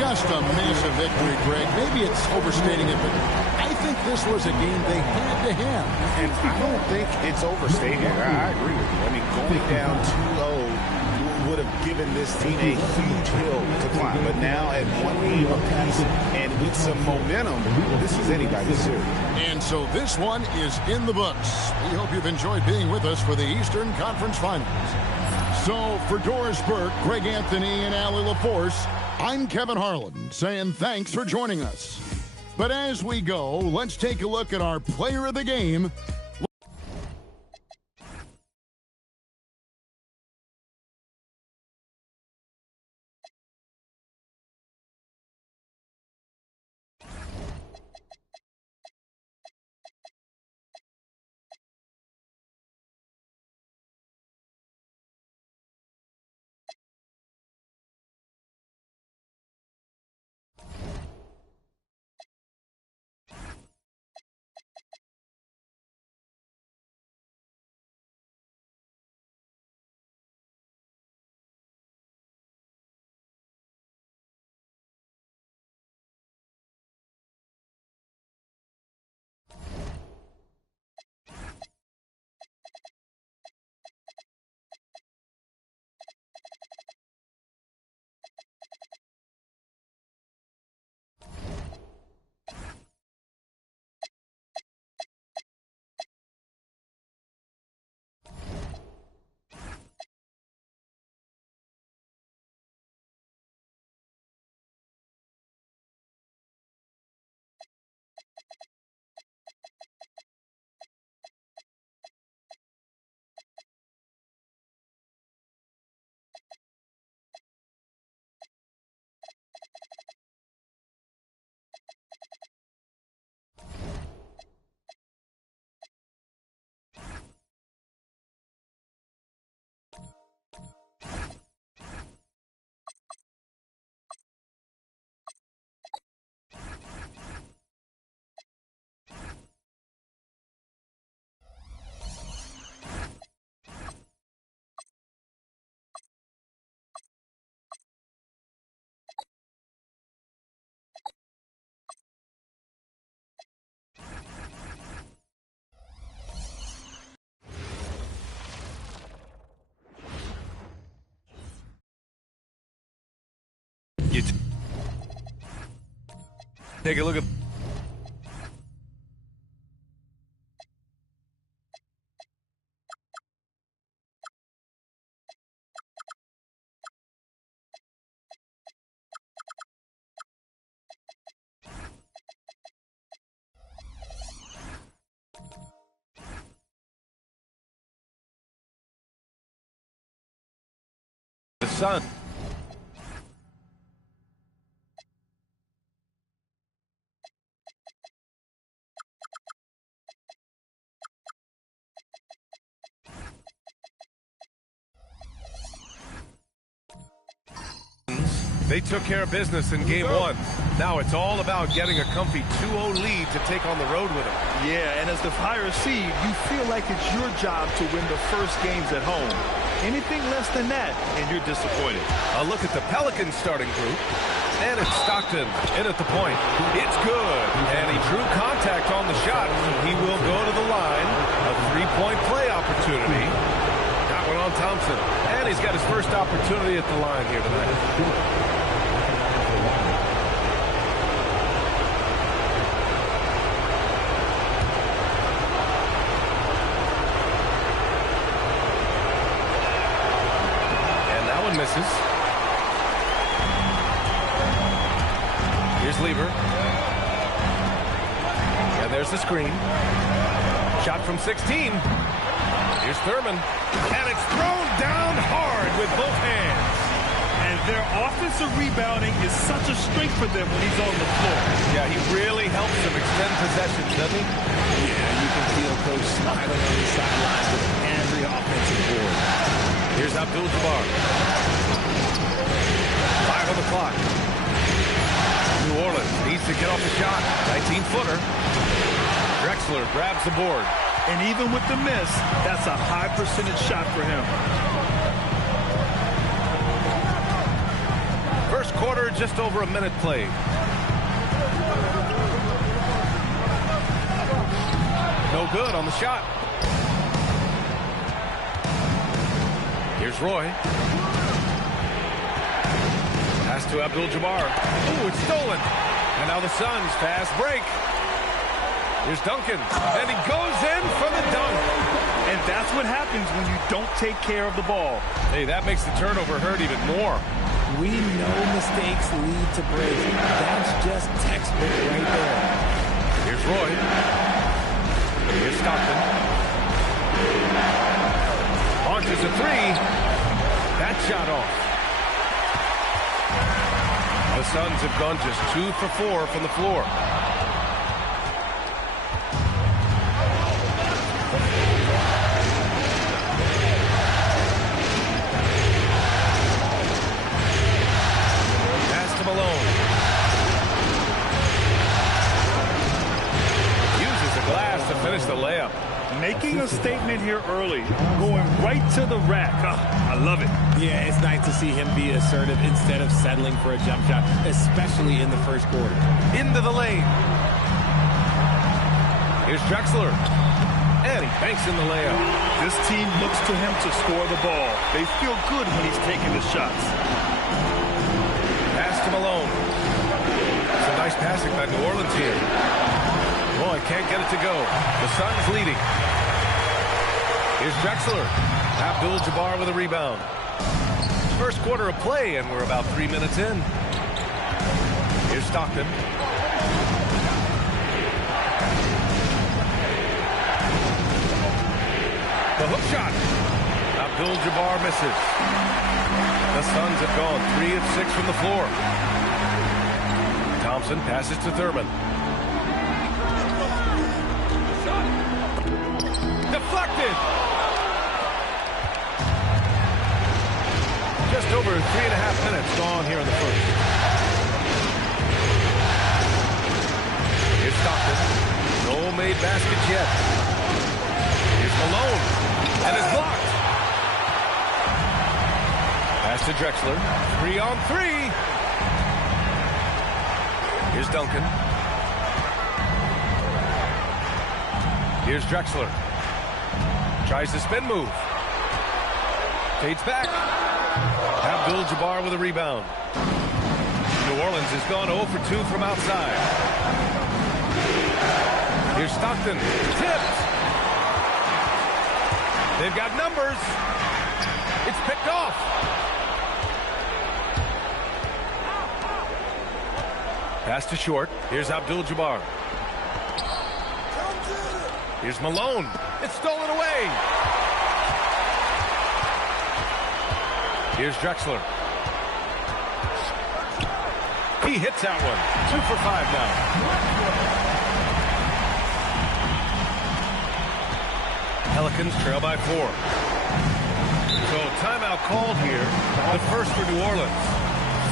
Just a massive victory, Greg. Maybe it's overstating it, but I think this was a game they had to have. And I don't think it's overstated. I agree with you. I mean, going down 2-0 would have given this team a huge hill to climb. But now at 1 game apiece and with some momentum, this is anybody's series. And so this one is in the books. We hope you've enjoyed being with us for the Eastern Conference Finals. So for Doris Burke, Greg Anthony, and Allie LaForce, I'm Kevin Harlan saying thanks for joining us. But as we go, let's take a look at our player of the game. Take a look at the Sun. They took care of business in game one. Now it's all about getting a comfy 2-0 lead to take on the road with them. Yeah, and as the higher seed, you feel like it's your job to win the first games at home. Anything less than that, and you're disappointed. A look at the Pelicans starting group. And it's Stockton in at the point. It's good. And he drew contact on the shot. So he will go to the line. A three-point play opportunity. Got one on Thompson. And he's got his first opportunity at the line here tonight. Misses. Here's Lever. And there's the screen. Shot from 16. Here's Thurman. And it's thrown down hard with both hands. And their offensive rebounding is such a strength for them when he's on the floor. Yeah, he really helps them extend possessions, doesn't he? Yeah, you can feel Coach smiling on the sidelines with every offensive board. Here's Abdul-Jabbar. 5 on the clock. New Orleans needs to get off the shot. 19-footer. Drexler grabs the board. And even with the miss, that's a high percentage shot for him. First quarter, just over a minute played. No good on the shot. Here's Roy. Pass to Abdul-Jabbar. Ooh, it's stolen. And now the Suns fast break. Here's Duncan. And he goes in for the dunk. And that's what happens when you don't take care of the ball. Hey, that makes the turnover hurt even more. We know mistakes lead to breaks. That's just textbook right there. Here's Roy. Here's Stockton. Launches a three. That shot off. The Suns have gone just 2 for 4 from the floor. Pass to Malone. Uses the glass to finish the layup. Making a statement here early, going right to the rack. I love it. Yeah, it's nice to see him be assertive instead of settling for a jump shot, especially in the first quarter. Into the lane. Here's Drexler. And he banks in the layup. This team looks to him to score the ball. They feel good when he's taking the shots. Pass to Malone. It's a nice passing by New Orleans here. Roy can't get it to go. The Suns leading. Here's Drexler. Abdul-Jabbar with a rebound. First quarter of play, and we're about 3 minutes in. Here's Stockton. The hook shot. Abdul-Jabbar misses. The Suns have gone 3 of 6 from the floor. Thompson passes to Thurman. Deflected. Just over 3.5 minutes gone here in the first. Here's Stockton. No made baskets yet. Here's Malone. And it's blocked. Pass to Drexler. 3 on 3. Here's Duncan. Here's Drexler. Tries the spin move. Fades back. Abdul-Jabbar with a rebound. New Orleans has gone 0 for 2 from outside. Here's Stockton. Tipped. They've got numbers. It's picked off. Pass to short. Here's Abdul-Jabbar. Here's Malone. It's stolen away. Here's Drexler. He hits that one. 2 for 5 now. Pelicans trail by 4. So timeout called here. The first for New Orleans.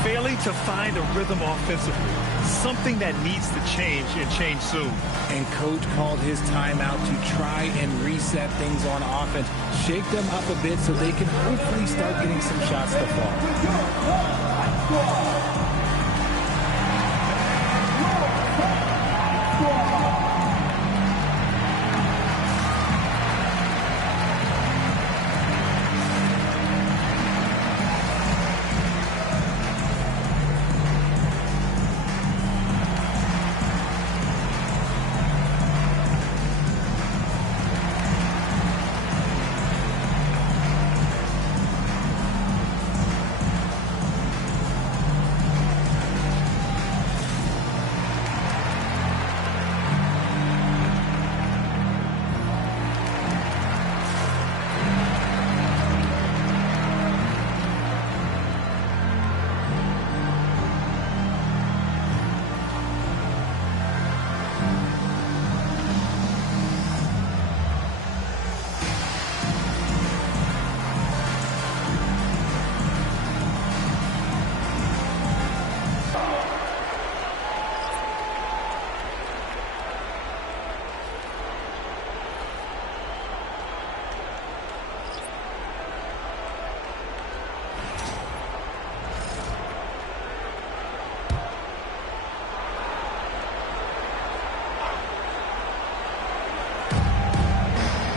Failing to find a rhythm offensively. Something that needs to change and change soon. And coach called his timeout to try and reset things on offense. Shake them up a bit so they can hopefully start getting some shots to fall.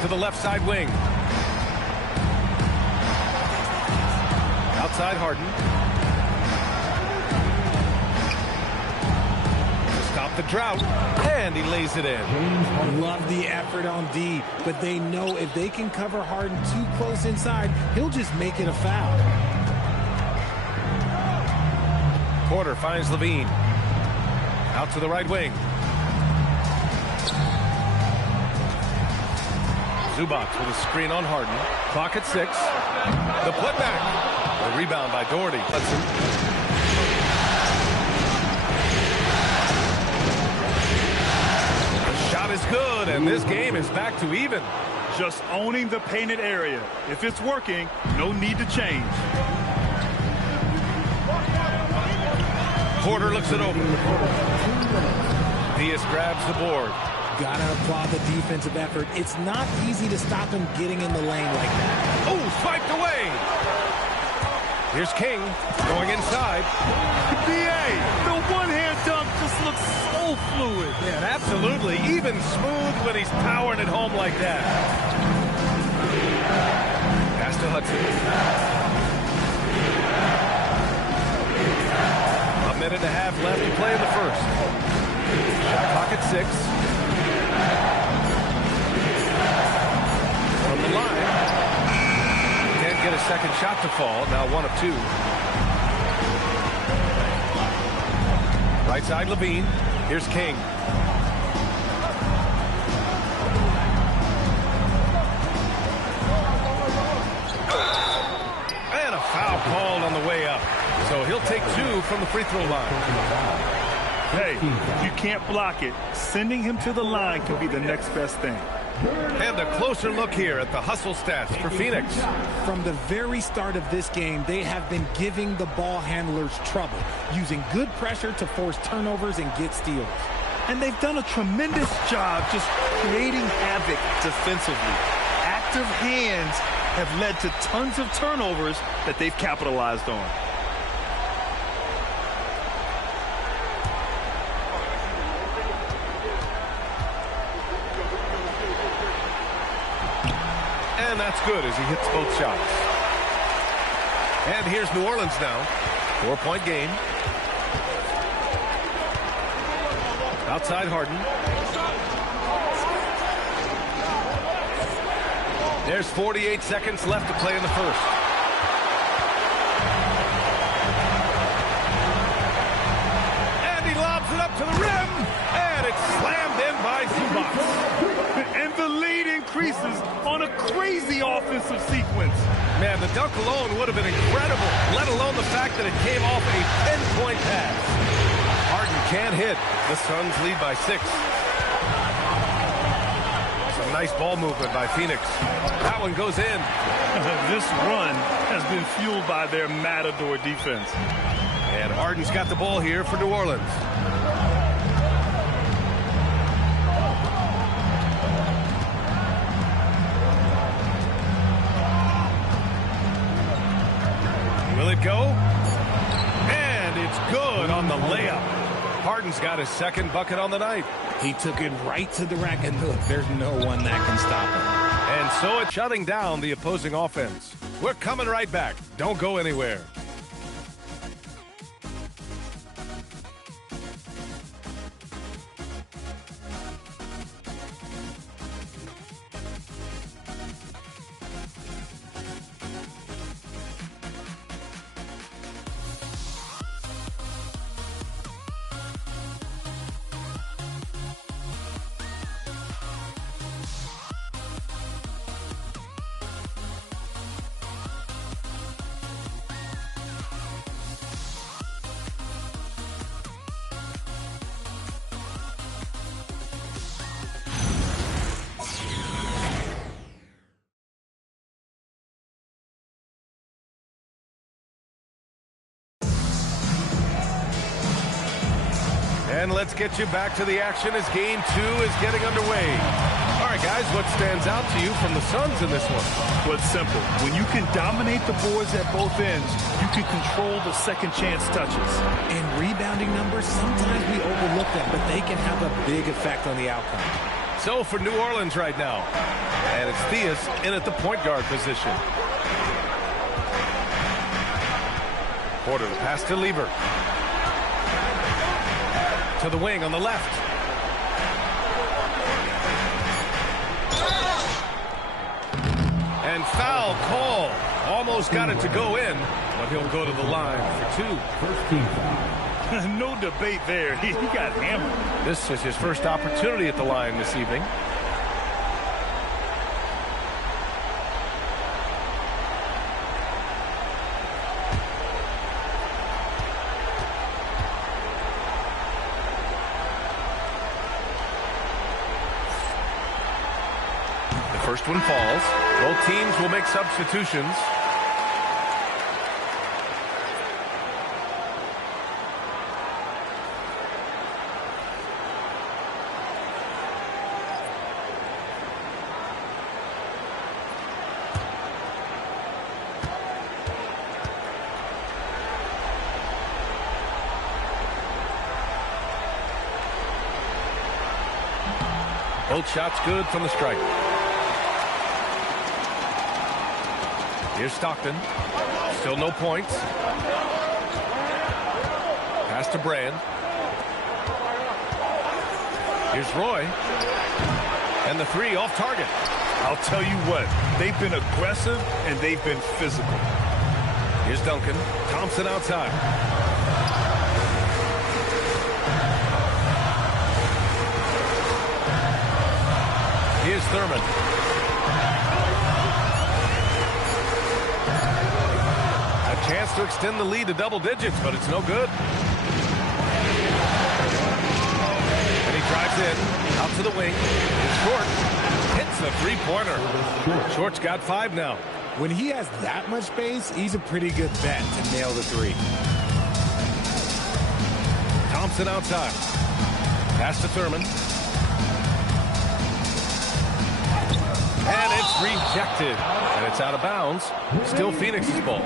To the left side wing. Outside Harden. To stop the drought. And he lays it in. Love the effort on D, but they know if they can cover Harden too close inside, he'll just make it a foul. Porter finds Levine. Out to the right wing. Zubac with a screen on Harden. Clock at 6. The putback. The rebound by Doherty. Hudson. The shot is good, and this game is back to even. Just owning the painted area. If it's working, no need to change. Porter looks it over. Diaz grabs the board. Gotta applaud the defensive effort. It's not easy to stop him getting in the lane like that. Oh, swiped away. Here's King going inside. BA, the one-hand dunk just looks so fluid. Yeah, absolutely. Even smooth when he's powering it home like that. Pass to Hudson. A minute and a half left to play in the first. Shot clock at 6. From the line. Can't get a second shot to fall. Now 1 of 2. Right side Levine. Here's King. And a foul called on the way up. So he'll take 2 from the free throw line. Hey, if you can't block it, sending him to the line can be the next best thing. And a closer look here at the hustle stats for Phoenix. From the very start of this game, they have been giving the ball handlers trouble, using good pressure to force turnovers and get steals. And they've done a tremendous job just creating havoc defensively. Active hands have led to tons of turnovers that they've capitalized on. And that's good as he hits both shots. And here's New Orleans now. 4-point game. Outside Harden. There's 48 seconds left to play in the first. And he lobs it up to the rim. And it's slammed in by Zubac. And the lead increases on a crazy offensive sequence. Man, the dunk alone would have been incredible, let alone the fact that it came off a 10-point pass. Harden can't hit. The Suns lead by 6. Some nice ball movement by Phoenix. That one goes in. This run has been fueled by their Matador defense. And Harden's got the ball here for New Orleans. Will it go? And it's good on the layup. Harden's got his second bucket on the night. He took it right to the rack, and look, there's no one that can stop him. And so it's shutting down the opposing offense. We're coming right back. Don't go anywhere. And let's get you back to the action as Game 2 is getting underway. All right, guys, what stands out to you from the Suns in this one? Well, it's simple. When you can dominate the boards at both ends, you can control the second chance touches. And rebounding numbers, sometimes we overlook them, but they can have a big effect on the outcome. So for New Orleans right now, and it's Theus in at the point guard position. Porter the pass to Lieber. To the wing on the left. And foul call. Almost got it to go in, but he'll go to the line for 2. First team foul. No debate there. He got hammered. This is his first opportunity at the line this evening. First one falls. Both teams will make substitutions. Both shots good from the stripe. Here's Stockton. Still no points. Pass to Brand. Here's Roy. And the 3 off target. I'll tell you what, they've been aggressive and they've been physical. Here's Duncan. Thompson outside. Here's Thurman. Chance to extend the lead to double digits, but it's no good. And he drives in, out to the wing. It's Short. Hits a three-pointer. Short's got 5 now. When he has that much space, he's a pretty good bet to nail the 3. Thompson outside. Pass to Thurman. And it's rejected. And it's out of bounds. Still Phoenix's ball.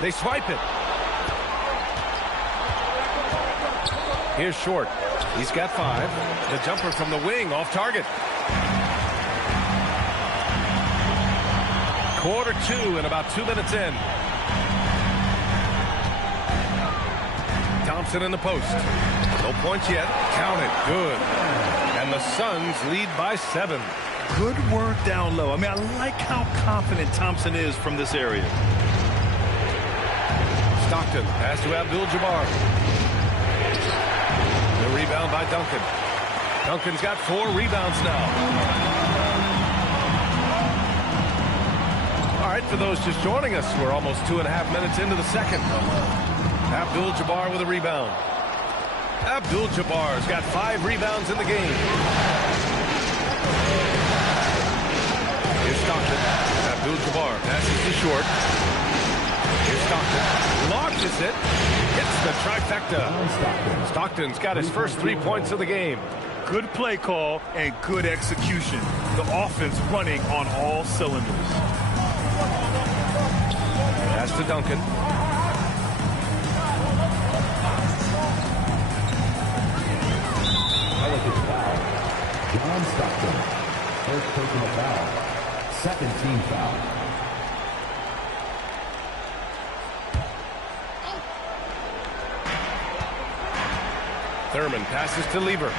They swipe it. Here's Short. He's got 5. The jumper from the wing off target. Quarter 2 and about 2 minutes in. Thompson in the post. No points yet. Count it. Good. And the Suns lead by 7. Good work down low. I mean, I like how confident Thompson is from this area. Stockton pass to Abdul-Jabbar. The rebound by Duncan. Duncan's got 4 rebounds now. All right, for those just joining us, we're almost 2.5 minutes into the second. Abdul-Jabbar with a rebound. Abdul-Jabbar's got 5 rebounds in the game. Here's Stockton. Abdul-Jabbar passes to Short. Here's Stockton. Launches it. Hits the trifecta. Stockton's got his first 3 points of the game. Good play call and good execution. The offense running on all cylinders. Pass to Duncan. John Stockton, first personal foul, second team foul. Thurman passes to Lever.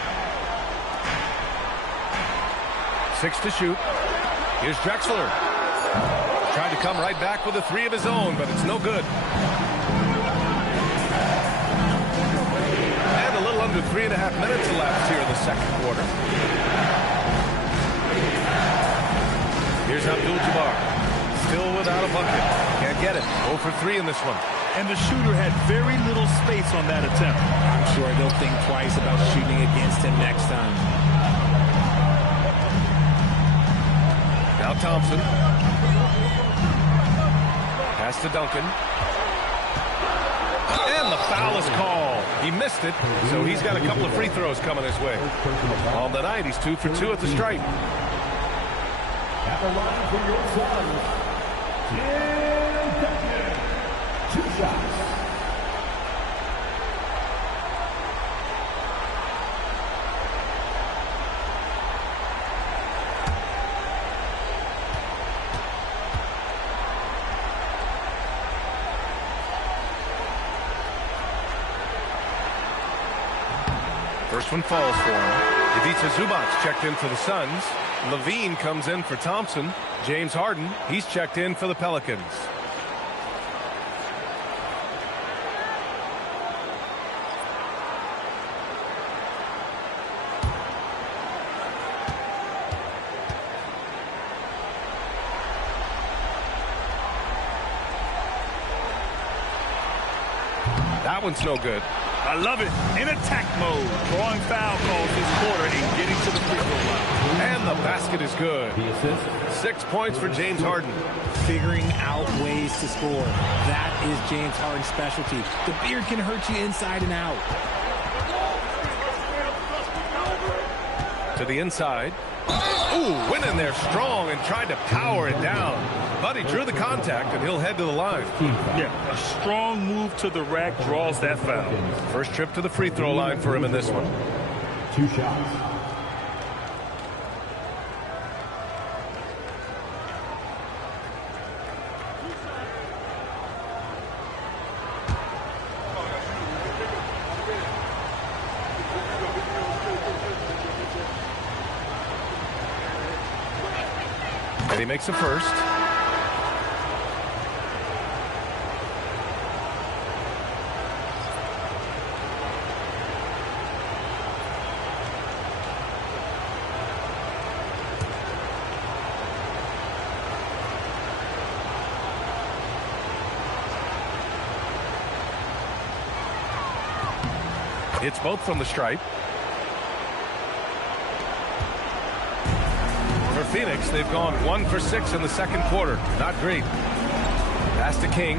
6 to shoot. Here's Drexler. Tried to come right back with a 3 of his own, but it's no good. And a little under 3.5 minutes elapsed here in the second quarter. Here's Abdul-Jabbar. Still without a bucket. Can't get it. 0 for 3 in this one. And the shooter had very little space on that attempt. I'm sure they'll think twice about shooting against him next time. Now Thompson. Pass to Duncan. And the foul is called. He missed it, so he's got a couple of free throws coming his way. On the night, he's 2 for 2 at the stripe. At the line for your Suns, Tim Duncan. 2 shots. First one falls for him. Ivica Zubac checked in for the Suns. Levine comes in for Thompson. James Harden, he's checked in for the Pelicans. That one's no good. I love it. In attack mode. Drawing foul calls this quarter and getting to the free throw line. And the basket is good. 6 points for James Harden. Figuring out ways to score. That is James Harden's specialty. The beard can hurt you inside and out. To the inside. Ooh, went in there strong and tried to power it down. But he drew the contact, and he'll head to the line. Yeah, a strong move to the rack draws that foul. First trip to the free throw line for him in this one. 2 shots. And he makes a first. It's both from the stripe. For Phoenix, they've gone 1 for 6 in the second quarter. Not great. Pass to King.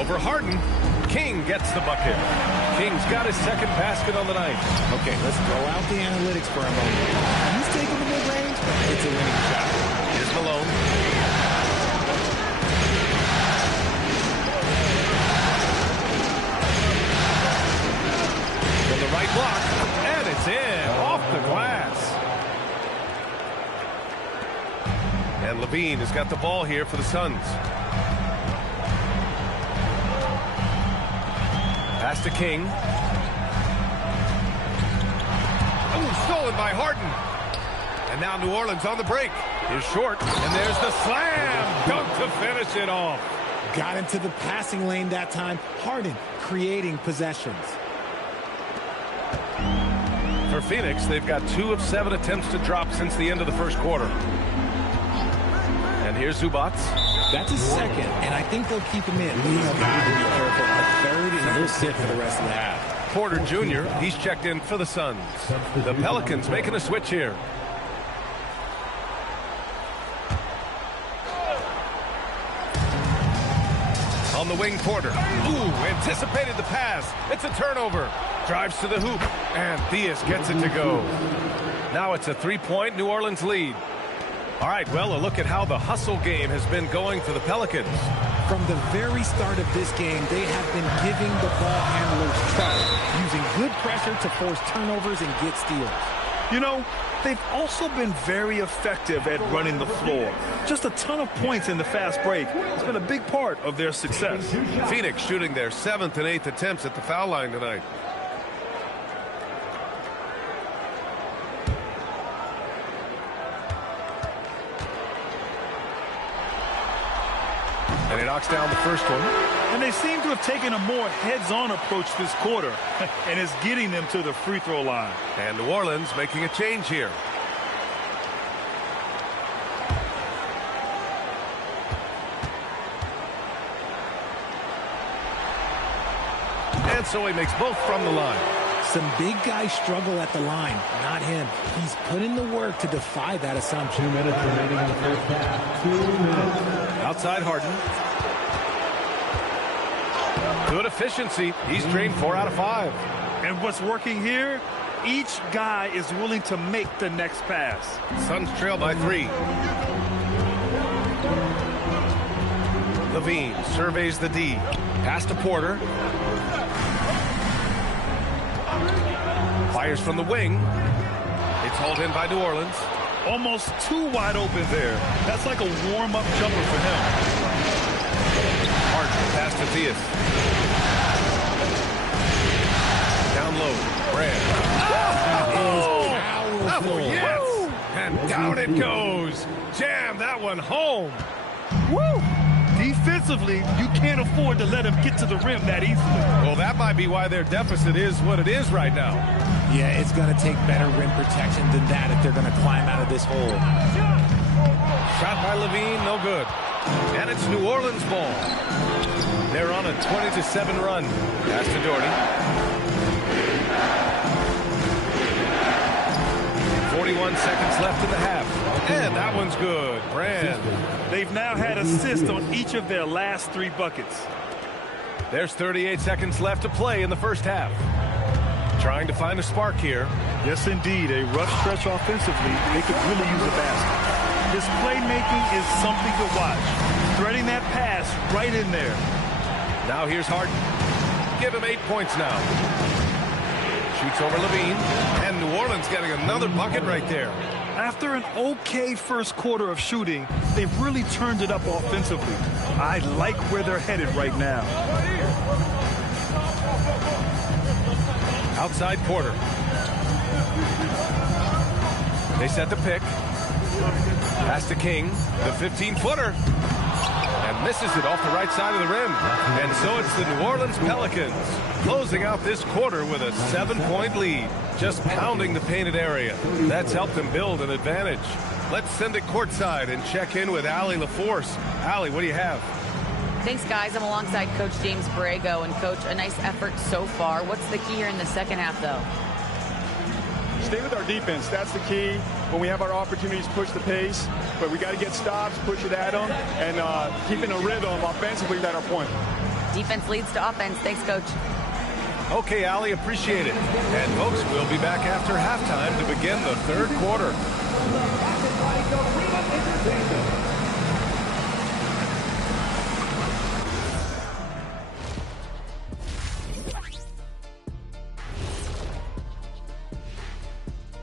Over Harden. King gets the bucket. King's got his second basket on the night. Okay, let's throw out the analytics for a moment. He's taking the mid-range. It's a winning shot. Here's Malone. And Levine has got the ball here for the Suns. Pass to King. Oh, stolen by Harden. And now New Orleans on the break. Here's short, and there's the slam dunk to finish it off. Got into the passing lane that time. Harden creating possessions. For Phoenix, they've got 2 of 7 attempts to drop since the end of the first quarter. And here's Zubac. That's his second, and I think they'll keep him in. He's got to be careful. A third, and he'll sit for the rest of the half. Porter Jr., he's checked in for the Suns. The Pelicans making a switch here. On the wing, Porter. Ooh, anticipated the pass. It's a turnover. Drives to the hoop, and Diaz gets it to go. Now it's a 3-point New Orleans lead. All right, well, a look at how the hustle game has been going for the Pelicans. From the very start of this game, they have been giving the ball handlers trouble, using good pressure to force turnovers and get steals. You know, they've also been very effective at running the floor. Just a ton of points in the fast break has been a big part of their success. Phoenix shooting their 7th and 8th attempts at the foul line tonight. And he knocks down the first one. And they seem to have taken a more heads-on approach this quarter, and it's getting them to the free throw line. And New Orleans making a change here. And so he makes both from the line. Some big guys struggle at the line, not him. He's put in the work to defy that assumption. 2 minutes remaining in the first half. 2 minutes. Outside Harden. Good efficiency. He's drained 4 out of 5. And what's working here? Each guy is willing to make the next pass. Suns trail by 3. Levine surveys the D. Pass to Porter. Fires from the wing. It's hauled in by New Orleans. Almost too wide open there. That's like a warm-up jumper for him. Harden pass to Diaz. Down low. Brand. Oh, yes! And down it goes. Jam that one home. Woo! Defensively, you can't afford to let him get to the rim that easily. Well, that might be why their deficit is what it is right now. Yeah, it's going to take better rim protection than that if they're going to climb out of this hole. Shot by Levine, no good. And it's New Orleans ball. They're on a 20-7 run. Pass to Doherty. 41 seconds left in the half. And that one's good. Brand. They've now had assists on each of their last 3 buckets. There's 38 seconds left to play in the first half. Trying to find a spark here. Yes, indeed. A rough stretch offensively. They could really use a basket. His playmaking is something to watch. Threading that pass right in there. Now here's Harden. Give him 8 points now. Shoots over Levine. And New Orleans getting another bucket right there. After an okay first quarter of shooting, they've really turned it up offensively. I like where they're headed right now. Outside Porter. They set the pick. Pass to King. The 15-footer. And misses it off the right side of the rim. And so it's the New Orleans Pelicans closing out this quarter with a 7-point lead. Just pounding the painted area. That's helped them build an advantage. Let's send it courtside and check in with Allie LaForce. Allie, what do you have? Thanks, guys. I'm alongside Coach James Borrego. And, Coach, a nice effort so far. What's the key here in the second half, though? Stay with our defense. That's the key. When we have our opportunities, push the pace. But we got to get stops, push it at them, and keeping a rhythm offensively at our point. Defense leads to offense. Thanks, Coach. Okay, Allie, appreciate it. And, folks, we'll be back after halftime to begin the third quarter.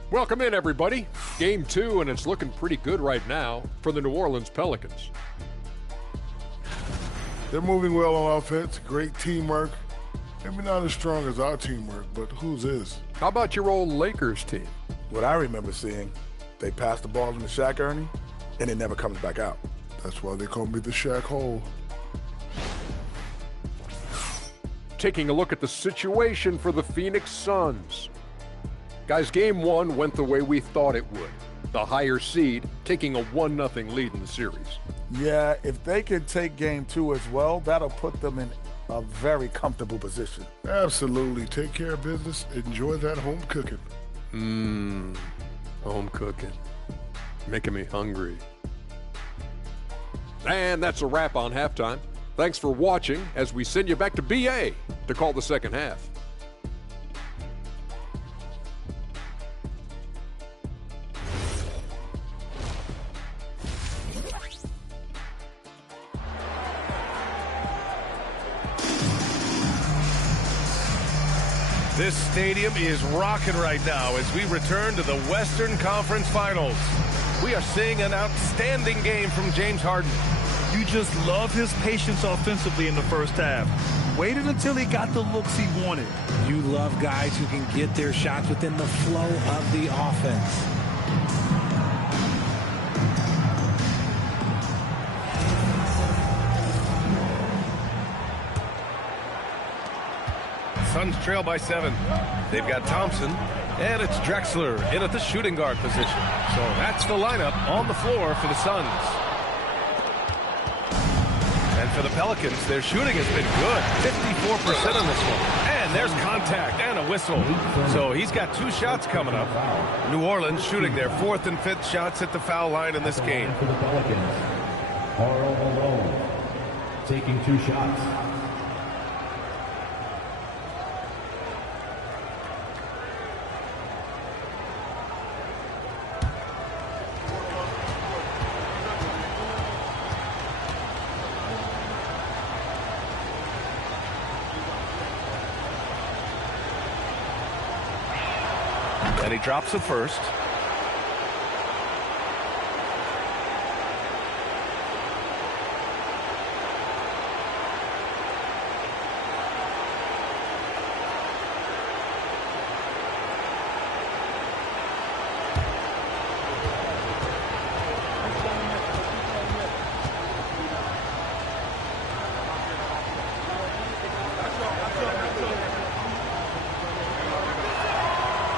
Welcome in, everybody. Game 2, and it's looking pretty good right now for the New Orleans Pelicans. They're moving well on offense, great teamwork. Maybe not as strong as our teamwork, but whose is? How about your old Lakers team? What I remember seeing, they pass the ball into Shaq, Ernie, and it never comes back out. That's why they call me the Shaq Hole. Taking a look at the situation for the Phoenix Suns. Guys, Game 1 went the way we thought it would. The higher seed taking a 1-0 lead in the series. Yeah, if they can take Game 2 as well, that'll put them in a very comfortable position. Absolutely. Take care of business. Enjoy that home cooking. Home cooking. Making me hungry. And that's a wrap on halftime. Thanks for watching as we send you back to BA to call the second half. This stadium is rocking right now as we return to the Western Conference Finals. We are seeing an outstanding game from James Harden. You just love his patience offensively in the first half. Waited until he got the looks he wanted. You love guys who can get their shots within the flow of the offense. Suns trail by 7. They've got Thompson, and it's Drexler in at the shooting guard position. So that's the lineup on the floor for the Suns. And for the Pelicans, their shooting has been good, 54% on this one. And there's contact and a whistle. So he's got 2 shots coming up. New Orleans shooting their 4th and 5th shots at the foul line in this game. For the Pelicans, Karl Malone taking 2 shots. And he drops it first.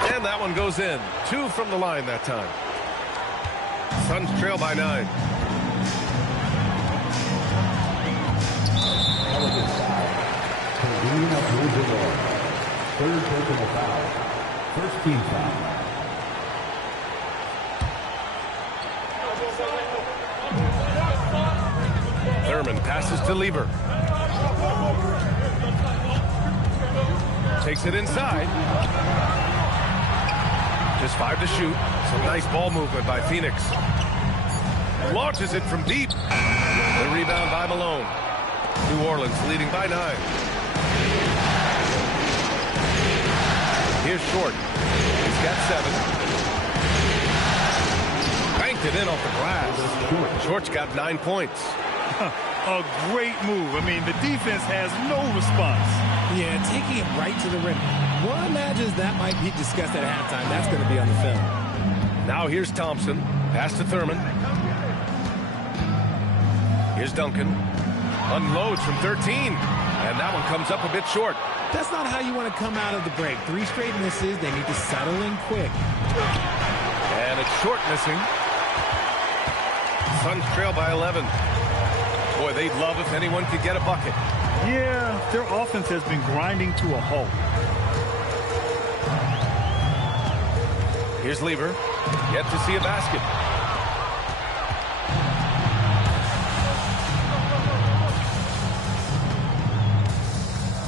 And that one goes in. 2 from the line that time. Suns trail by 9. Third personal foul. First team foul. Thurman passes to Lieber. Takes it inside. Just 5 to shoot. Some nice ball movement by Phoenix. Launches it from deep. The rebound by Malone. New Orleans leading by 9. Here's Short. He's got 7. Banked it in off the glass. Short's got 9 points. A great move. I mean, the defense has no response. Yeah, taking it right to the rim. One imagines that might be discussed at halftime. That's going to be on the film. Now here's Thompson. Pass to Thurman. Here's Duncan. Unloads from 13. And that one comes up a bit short. That's not how you want to come out of the break. 3 straight misses. They need to settle in quick. And it's short missing. Suns trail by 11. Boy, they'd love if anyone could get a bucket. Yeah, their offense has been grinding to a halt. Here's Lieber. Yet to see a basket.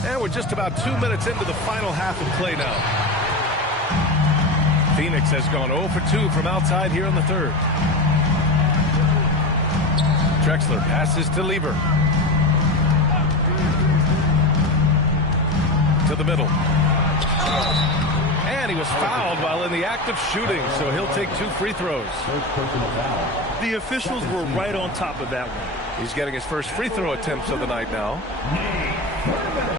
And we're just about 2 minutes into the final half of play now. Phoenix has gone 0 for 2 from outside here in the third. Drexler passes to Lieber. To the middle. And he was fouled while in the act of shooting, so he'll take 2 free throws. The officials were right on top of that one. He's getting his first free throw attempts of the night now.